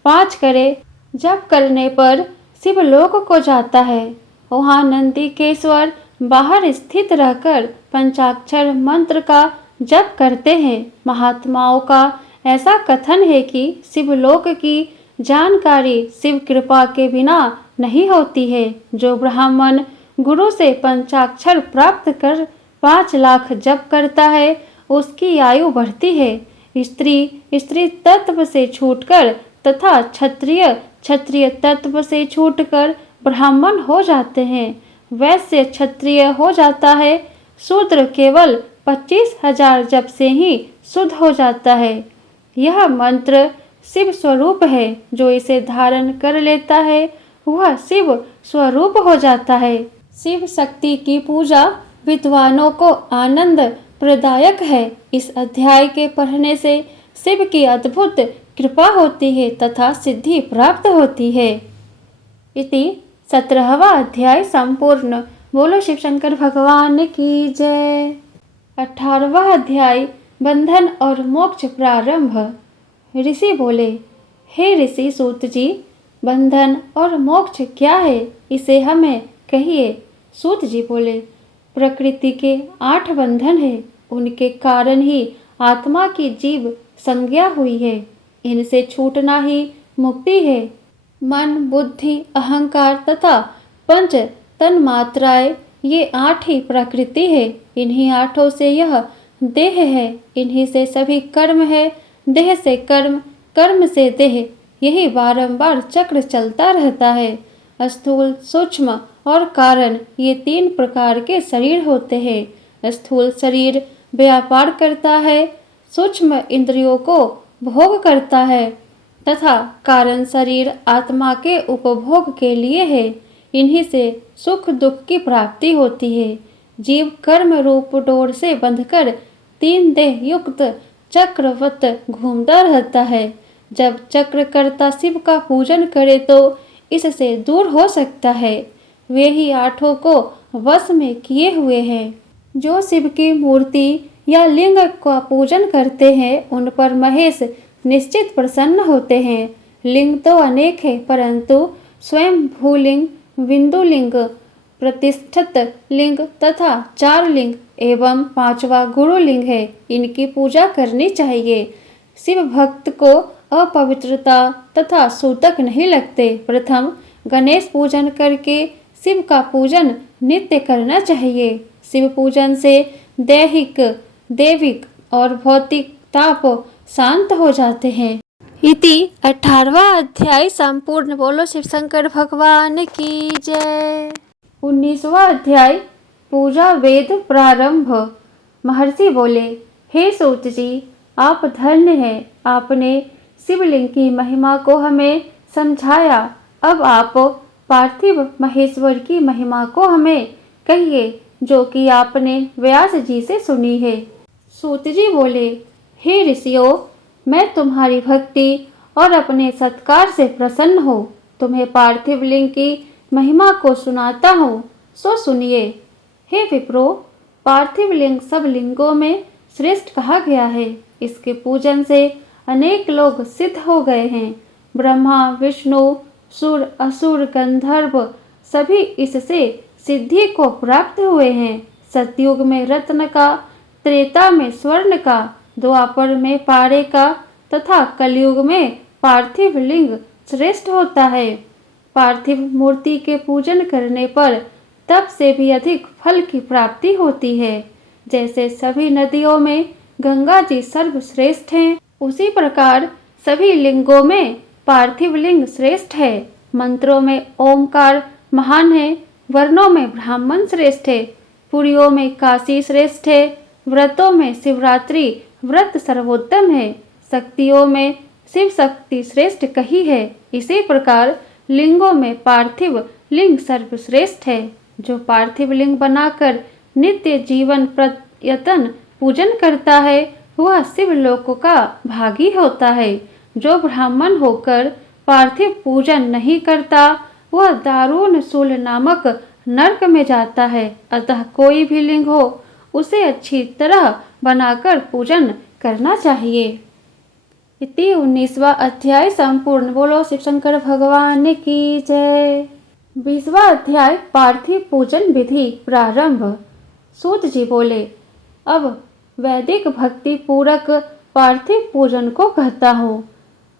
5 करे जप करने पर शिवलोक को जाता है। वहाँ नंदिकेश्वर बाहर स्थित रहकर पंचाक्षर मंत्र का जप करते हैं। महात्माओं का ऐसा कथन है कि शिवलोक की जानकारी शिव कृपा के बिना नहीं होती है। जो ब्राह्मण गुरु से पंचाक्षर प्राप्त कर 5 लाख जप करता है उसकी आयु बढ़ती है। स्त्री तत्व से छूटकर तथा क्षत्रिय तत्व से छूटकर ब्राह्मण हो जाते हैं। वैश्य क्षत्रिय हो जाता है। शूद्र केवल 25,000 जप से ही शुद्ध हो जाता है। यह मंत्र शिव स्वरूप है। जो इसे धारण कर लेता है वह शिव स्वरूप हो जाता है। शिव शक्ति की पूजा विद्वानों को आनंद प्रदायक है। इस अध्याय के पढ़ने से शिव की अद्भुत कृपा होती है तथा सिद्धि प्राप्त होती है। इति 17वां अध्याय संपूर्ण। बोलो शिव शंकर भगवान की जय। 18वां अध्याय बंधन और मोक्ष प्रारंभ। ऋषि बोले, हे ऋषि सूत जी, बंधन और मोक्ष क्या है, इसे हमें कहिए। सूत जी बोले, प्रकृति के 8 बंधन है, उनके कारण ही आत्मा की जीव संज्ञा हुई है। इनसे छूटना ही मुक्ति है। मन, बुद्धि, अहंकार तथा पंच तन्मात्राएं, ये 8 ही प्रकृति है। इन्हीं 8 से यह देह है। इन्हीं से सभी कर्म है। देह से कर्म, कर्म से देह, यही बारंबार चक्र चलता रहता है। स्थूल, सूक्ष्म और कारण, ये 3 प्रकार के शरीर होते हैं। स्थूल शरीर व्यापार करता है, सूक्ष्म इंद्रियों को भोग करता है तथा कारण शरीर आत्मा के उपभोग के लिए है। इन्हीं से सुख दुख की प्राप्ति होती है। जीव कर्म रूप डोर से बंधकर 3 देह युक्त चक्रवत घूमता रहता है। जब चक्रकर्ता शिव का पूजन करे तो इससे दूर हो सकता है। वे ही 8 को वश में किए हुए हैं। जो शिव की मूर्ति या लिंग का पूजन करते हैं, उन पर महेश निश्चित प्रसन्न होते हैं। लिंग तो अनेक है, परंतु स्वयं भूलिंग, बिंदुलिंग, प्रतिष्ठित लिंग तथा 4 लिंग एवं 5वां गुरुलिंग है। इनकी पूजा करनी चाहिए। शिव भक्त को अपवित्रता तथा सूतक नहीं लगते। प्रथम गणेश पूजन करके शिव का पूजन नित्य करना चाहिए। शिव पूजन से दैहिक, दैविक और भौतिक ताप शांत हो जाते हैं। इति 18वां अध्याय संपूर्ण। बोलो शिव शंकर भगवान की जय। 19वां अध्याय पूजा वेद प्रारंभ। महर्षि बोले, हे सूत जी, आप धन्य हैं। आपने शिवलिंग की महिमा को हमें समझाया। अब आप पार्थिव महेश्वर की महिमा को हमें कहिए, जो कि आपने व्यास जी से सुनी है। सूत जी बोले, हे ऋषियों, मैं तुम्हारी भक्ति और अपने सत्कार से प्रसन्न हूँ। तुम्हें पार्थिव लिंग की महिमा को सुनाता हूँ, सो सुनिए। हे विप्रो, पार्थिव लिंग सब लिंगों में श्रेष्ठ कहा गया है। इसके पूजन से अनेक लोग सिद्ध हो गए हैं। ब्रह्मा, विष्णु, सुर, असुर, गंधर्व सभी इससे सिद्धि को प्राप्त हुए हैं। सतयुग में रत्न का, त्रेता में स्वर्ण का, द्वापर में पारे का तथा कलयुग में पार्थिव लिंग श्रेष्ठ होता है। पार्थिव मूर्ति के पूजन करने पर तप से भी अधिक फल की प्राप्ति होती है। जैसे सभी नदियों में गंगा जी सर्वश्रेष्ठ हैं, उसी प्रकार सभी लिंगों में पार्थिव लिंग श्रेष्ठ है। मंत्रों में ओमकार महान है, वर्णों में ब्राह्मण श्रेष्ठ है, पुरियों में काशी श्रेष्ठ है, व्रतों में शिवरात्रि व्रत सर्वोत्तम है, शक्तियों में शिव शक्ति श्रेष्ठ कही है। इसी प्रकार लिंगों में पार्थिव लिंग सर्वश्रेष्ठ है। जो पार्थिव लिंग बनाकर नित्य जीवन प्रयत्न पूजन करता है, वह शिवलोक का भागी होता है। जो ब्राह्मण होकर पार्थिव पूजन नहीं करता, वह दारुण शूल नामक नरक में जाता है। अतः कोई भी लिंग हो, उसे अच्छी तरह बनाकर पूजन करना चाहिए। इति 19वां अध्याय संपूर्ण। बोलो शिव शंकर भगवान की जय। 20वां अध्याय पार्थिव पूजन विधि प्रारंभ। सूत जी बोले, अब वैदिक भक्ति पूरक पार्थिव पूजन को कहता हूँ।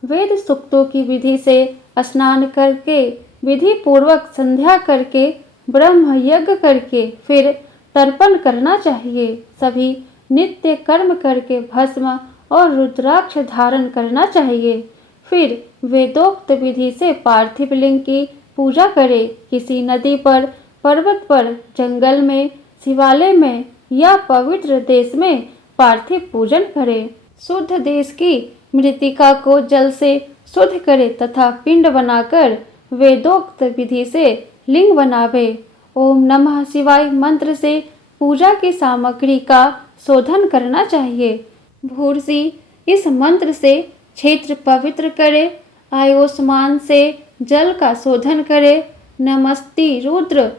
वेद सूक्तों की विधि से स्नान करके, विधि पूर्वक संध्या करके, ब्रह्म यज्ञ करके फिर तर्पण करना चाहिए। सभी नित्य कर्म करके भस्म और रुद्राक्ष धारण करना चाहिए। फिर वेदोक्त विधि से पार्थिव लिंग की पूजा करे। किसी नदी पर, पर्वत पर, जंगल में, शिवालय में या पवित्र देश में पार्थिव पूजन करे। शुद्ध देश की मृतिका को जल से शुद्ध करे तथा पिंड बनाकर वेदोक्त विधि से लिंग बनावे। ओम नमः शिवाय मंत्र से पूजा की सामग्री का शोधन करना चाहिए। भूर्सी इस मंत्र से क्षेत्र पवित्र करे। आयुष्मान से जल का शोधन करे। नमस्ति रुद्र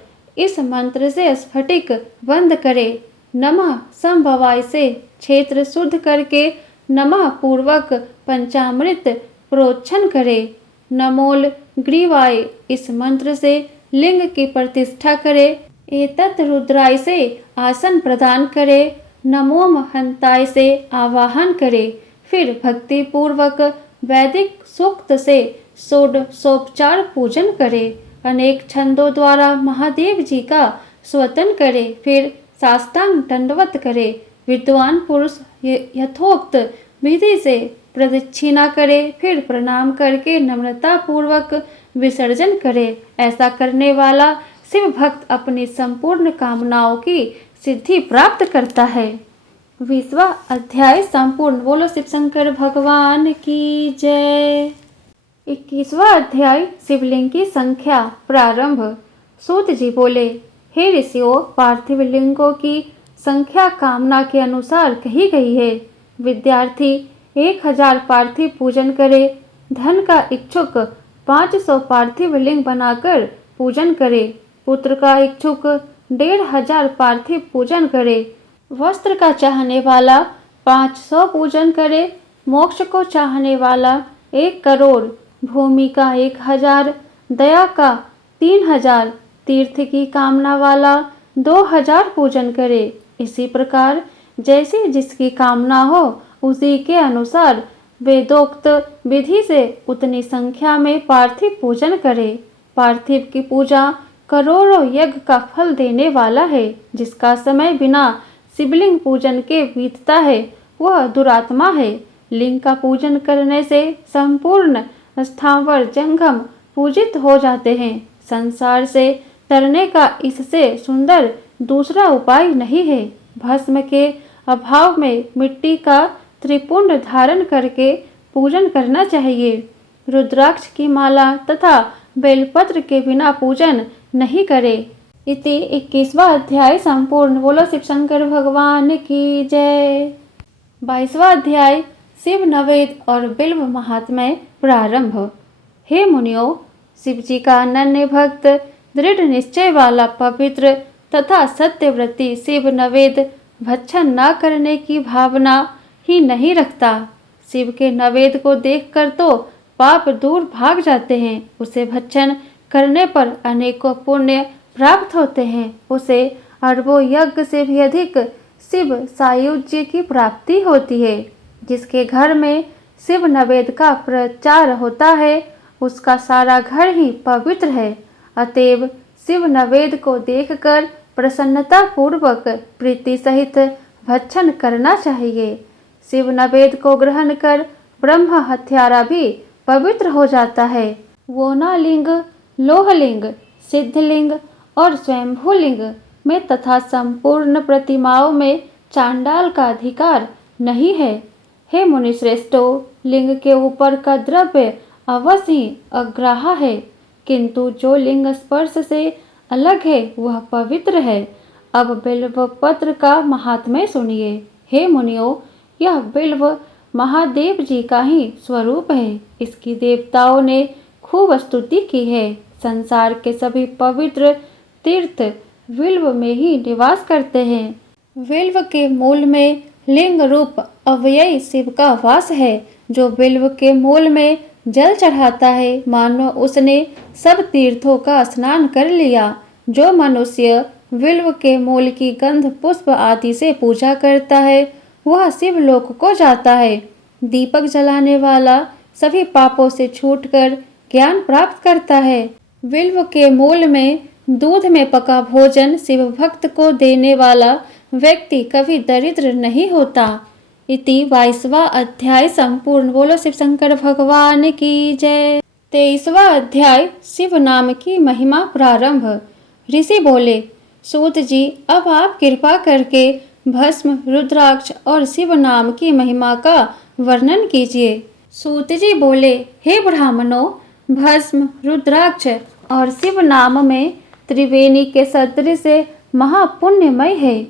इस मंत्र से स्फटिक बंद करे। नमः संभवाय से क्षेत्र शुद्ध करके नमः पूर्वक पंचामृत प्रोक्षण करे। नमोल ग्रीवाय इस मंत्र से लिंग की प्रतिष्ठा करे। एतत् रुद्राय से आसन प्रदान करे। नमोम हंताय से आवाहन करे। फिर भक्ति पूर्वक वैदिक सूक्त से षोडशोपचार पूजन करे। अनेक छंदों द्वारा महादेव जी का स्तवन करे। फिर साष्टांग दंडवत करे। विद्वान पुरुष यथोक्त विधि से प्रदक्षिणा करे। फिर प्रणाम करके नम्रता पूर्वक विसर्जन करे। ऐसा करने वाला शिव भक्त अपनी संपूर्ण कामनाओं की सिद्धि प्राप्त करता है। 20वां अध्याय संपूर्ण। बोलो शिव शंकर भगवान की जय। 21वां अध्याय शिवलिंग की संख्या प्रारंभ। सूत जी बोले, हे ऋषियों, पार्थिव लिंगों की संख्या कामना के अनुसार कही गई है। विद्यार्थी 1000 पार्थिव पूजन करे। धन का इच्छुक 500 पार्थिव लिंग बनाकर पूजन करे। पुत्र का इच्छुक 1500 पार्थिव पूजन करे। वस्त्र का चाहने वाला 500 पूजन करे। मोक्ष को चाहने वाला 1 करोड़, भूमि का 1000, दया का 3000, तीर्थ की कामना वाला 2000 पूजन करे। इसी प्रकार जैसी जिसकी कामना हो उसी के अनुसार वेदोक्त विधि से उतनी संख्या में पार्थिव पूजन करे। पार्थिव की पूजा करोड़ों यज्ञ का फल देने वाला है। जिसका समय बिना शिवलिंग पूजन के बीतता है वह दुरात्मा है। लिंग का पूजन करने से संपूर्ण स्थावर जंगम पूजित हो जाते हैं। संसार से तरने का इससे सुंदर दूसरा उपाय नहीं है। भस्म के अभाव में मिट्टी का त्रिपुंड धारण करके पूजन करना चाहिए। रुद्राक्ष की माला तथा बेलपत्र के बिना पूजन नहीं करे। इति 21वां अध्याय संपूर्ण। बोलो शिव शंकर भगवान की जय। 22वां अध्याय शिव नवेद और बिल्व महात्म्य प्रारंभ। हे मुनियों, शिव जी का अनन्य भक्त, दृढ़ निश्चय वाला, पवित्र तथा सत्यव्रती शिव नवेद भक्षण न करने की भावना ही नहीं रखता। शिव के नवेद को देखकर तो पाप दूर भाग जाते हैं। उसे भक्षण करने पर अनेकों पुण्य प्राप्त होते हैं। उसे अरबों यज्ञ से भी अधिक शिव सायुज्य की प्राप्ति होती है। जिसके घर में शिव नवेद का प्रचार होता है उसका सारा घर ही पवित्र है। अतएव शिव नवेद को देखकर प्रसन्नता पूर्वक प्रीति सहित भक्षण करना चाहिए। शिव नवेद को ग्रहण कर ब्रह्म हत्यारा भी पवित्र हो जाता है। वोनालिंग, लोहलिंग, सिद्धलिंग और स्वयंभूलिंग में तथा संपूर्ण प्रतिमाओं में चांडाल का अधिकार नहीं है। हे मुनिश्रेष्ठो, लिंग के ऊपर का द्रव्य अवश्य ही अग्राह्य है, किंतु जो लिंग स्पर्श से अलग है वह पवित्र है। अब बिल्व पत्र का महात्म्य सुनिए। हे मुनियों, यह बिल्व महादेव जी का ही स्वरूप है। इसकी देवताओं ने खूब स्तुति की है। संसार के सभी पवित्र तीर्थ बिल्व में ही निवास करते हैं। बिल्व के मूल में लिंग रूप अव्ययी शिव का वास है। जो बिल्व के मूल में जल चढ़ाता है मानो उसने सब तीर्थों का स्नान कर लिया। जो मनुष्य बिल्व के मूल की गंध पुष्प आदि से पूजा करता है वह शिवलोक को जाता है। दीपक जलाने वाला सभी पापों से छूटकर ज्ञान प्राप्त करता है। बिल्व के मूल में दूध में पका भोजन शिव भक्त को देने वाला व्यक्ति कभी दरिद्र नहीं होता। इति 22वां अध्याय संपूर्ण। बोलो शिव शंकर भगवान की जय। 23वां अध्याय शिव नाम की महिमा प्रारंभ। ऋषि बोले, सूत जी, अब आप कृपा करके भस्म, रुद्राक्ष और शिव नाम की महिमा का वर्णन कीजिए। सूत जी बोले, हे ब्राह्मणों, भस्म, रुद्राक्ष और शिव नाम में त्रिवेणी के सदृश महापुण्यमय है।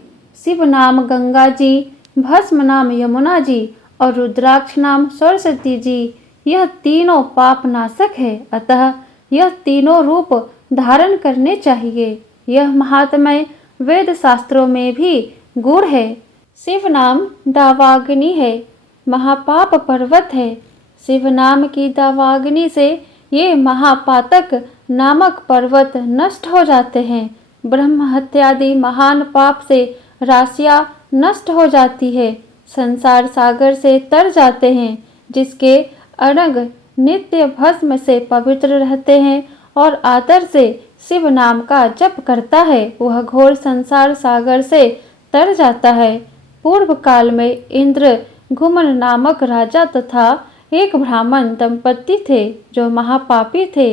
शिव नाम गंगा जी, भस्म नाम यमुना जी और रुद्राक्ष नाम सरस्वती जी, यह तीनों पाप नाशक है। अतः यह तीनों रूप धारण करने चाहिए। यह महात्म्य वेद शास्त्रों में भी गूढ़ है। शिव नाम दावाग्नि है, महापाप पर्वत है। शिव नाम की दावाग्नि से ये महापातक नामक पर्वत नष्ट हो जाते हैं। ब्रह्म हत्यादि महान पाप से राशियां नष्ट हो जाती है, संसार सागर से तर जाते हैं। जिसके अनग नित्य भस्म से पवित्र रहते हैं और आदर से शिव नाम का जप करता है, वह घोर संसार सागर से तर जाता है। पूर्व काल में इंद्र घुमन नामक राजा तथा एक ब्राह्मण दंपति थे जो महापापी थे।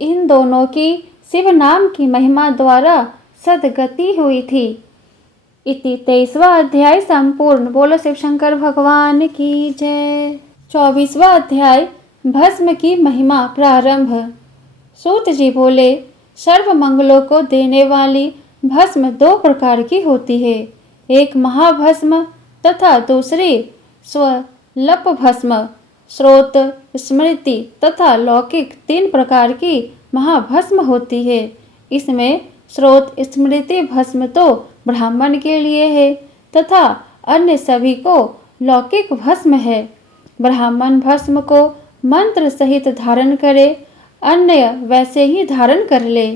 इन दोनों की शिव नाम की महिमा द्वारा सदगति हुई थी। इति 23वां अध्याय संपूर्ण। बोलो शिव शंकर भगवान की जय। 24वां अध्याय भस्म की महिमा प्रारंभ। सूत जी बोले, सर्व मंगलों को देने वाली भस्म दो प्रकार की होती है, एक महाभस्म तथा दूसरी स्वलप भस्म। श्रोत, स्मृति तथा लौकिक तीन प्रकार की महाभस्म होती है। इसमें श्रोत स्मृति भस्म तो ब्राह्मण के लिए है तथा अन्य सभी को लौकिक भस्म है। ब्राह्मण भस्म को मंत्र सहित धारण करे, अन्य वैसे ही धारण कर ले।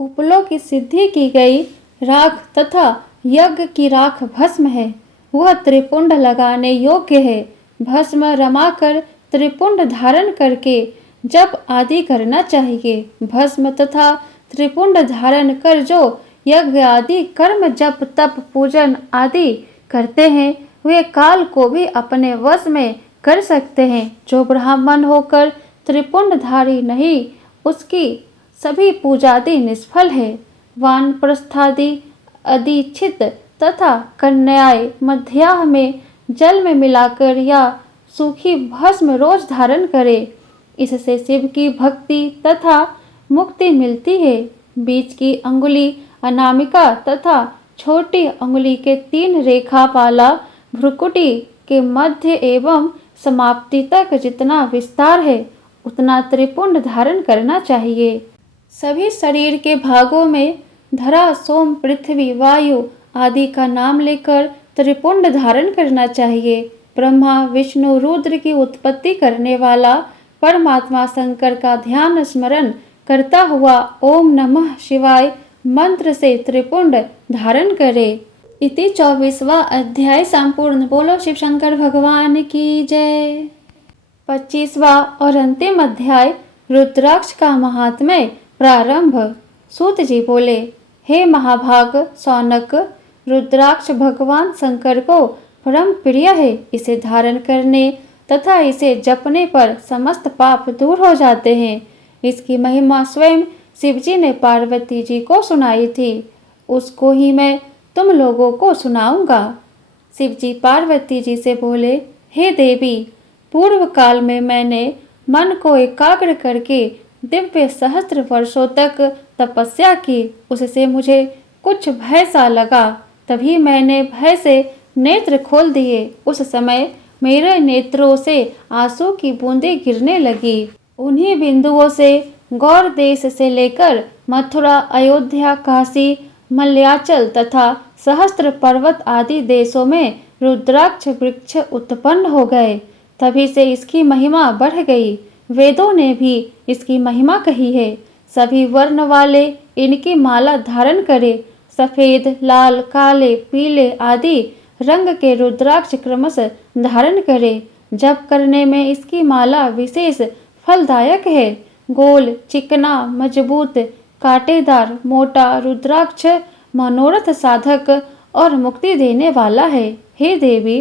उपलों की सिद्धि की गई राख तथा यज्ञ की राख भस्म है, वह त्रिपुंड लगाने योग्य है। भस्म रमाकर त्रिपुंड धारण करके जप आदि करना चाहिए। भस्म तथा त्रिपुंड धारण कर जो यज्ञ आदि कर्म जप तप पूजन आदि करते हैं, वे काल को भी अपने वश में कर सकते हैं। जो ब्राह्मण होकर त्रिपुंडधारी नहीं, उसकी सभी पूजादि निष्फल है। वानप्रस्थादि अधिष्ठित तथा कन्याएं मध्याह्न में जल में मिलाकर या सूखी भस्म रोज धारण करे, इससे शिव की भक्ति तथा मुक्ति मिलती है। बीच की अंगुली अनामिका तथा छोटी अंगुली के 3 रेखा वाला भ्रुकुटी के मध्य एवं समाप्ति तक जितना विस्तार है, उतना त्रिपुंड धारण करना चाहिए। सभी शरीर के भागों में धरा, सोम, पृथ्वी, वायु आदि का नाम लेकर त्रिपुंड धारण करना चाहिए। ब्रह्मा, विष्णु, रुद्र की उत्पत्ति करने वाला परमात्मा शंकर का ध्यान स्मरण करता हुआ ओम नमः शिवाय मंत्र से त्रिपुंड धारण करे। इति 24वां अध्याय संपूर्ण। बोलो शिव शंकर भगवान की जय। 25वां और अंतिम अध्याय रुद्राक्ष का महात्म्य प्रारंभ। सूत जी बोले, हे महाभाग सौनक, रुद्राक्ष भगवान शंकर को परम प्रिय है। इसे धारण करने तथा इसे जपने पर समस्त पाप दूर हो जाते हैं। इसकी महिमा स्वयं शिवजी ने पार्वती जी को सुनाई थी, उसको ही मैं तुम लोगों को सुनाऊंगा। शिवजी पार्वती जी से बोले, हे देवी, पूर्व काल में मैंने मन को एकाग्र करके दिव्य सहस्त्र वर्षों तक तपस्या की। उससे मुझे कुछ भय सा लगा, तभी मैंने भय से नेत्र खोल दिए। उस समय मेरे नेत्रों से आंसू की बूंदें गिरने लगी। उन्हीं बिंदुओं से गौर देश से लेकर मथुरा, अयोध्या, काशी, मलयाचल तथा सहस्त्र पर्वत आदि देशों में रुद्राक्ष वृक्ष उत्पन्न हो गए। तभी से इसकी महिमा बढ़ गई। वेदों ने भी इसकी महिमा कही है। सभी वर्ण वाले इनकी माला धारण करे। सफेद, लाल, काले, पीले आदि रंग के रुद्राक्ष क्रमशः धारण करे। जप करने में इसकी माला विशेष फलदायक है। गोल, चिकना, मजबूत, कांटेदार, मोटा रुद्राक्ष मनोरथ साधक और मुक्ति देने वाला है। हे देवी,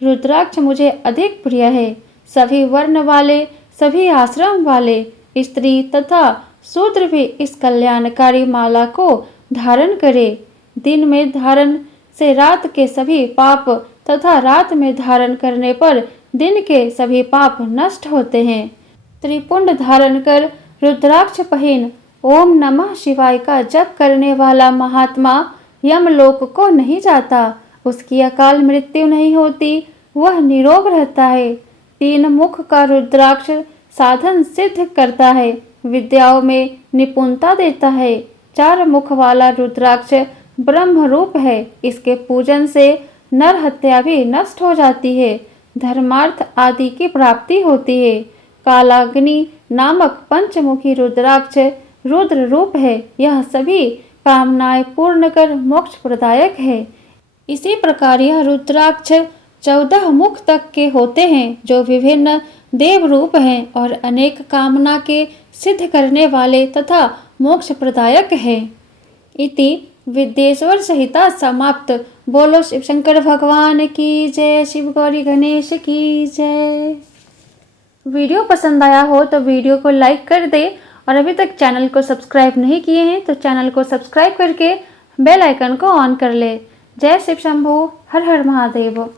रुद्राक्ष मुझे अधिक प्रिय है। सभी वर्ण वाले, सभी आश्रम वाले स्त्री तथा शूद्र भी इस कल्याणकारी माला को धारण करे। दिन में धारण से रात के सभी पाप तथा रात में धारण करने पर दिन के सभी पाप नष्ट होते हैं। त्रिपुंड धारण कर रुद्राक्ष पहन ओम नमः शिवाय का जप करने वाला महात्मा यमलोक को नहीं जाता। उसकी अकाल मृत्यु नहीं होती, वह निरोग रहता है। 3 मुख का रुद्राक्ष साधन सिद्ध करता है, विद्याओं में निपुणता देता है, 4 मुख वाला रुद्राक्ष ब्रह्म रूप है। इसके पूजन से नर हत्या भी नष्ट हो जाती है, धर्मार्थ आदि की प्राप्ति होती है। कालाग्नि नामक पंचमुखी रुद्राक्ष रुद्र रूप है। यह सभी कामनाएं पूर्ण कर मोक्ष प्रदायक है। इसी प्रकार यह रुद्राक्ष 14 मुख तक के होते हैं, जो विभिन्न देव रूप हैं और अनेक कामना के सिद्ध करने वाले तथा मोक्ष प्रदायक है। इति विद्येश्वर संहिता समाप्त। बोलो शिव शंकर भगवान की जय, शिव गौरी गणेश की जय। वीडियो पसंद आया हो तो वीडियो को लाइक कर दे और अभी तक चैनल को सब्सक्राइब नहीं किए हैं तो चैनल को सब्सक्राइब करके बेल आइकन को ऑन कर ले। जय शिव शंभू, हर हर महादेव।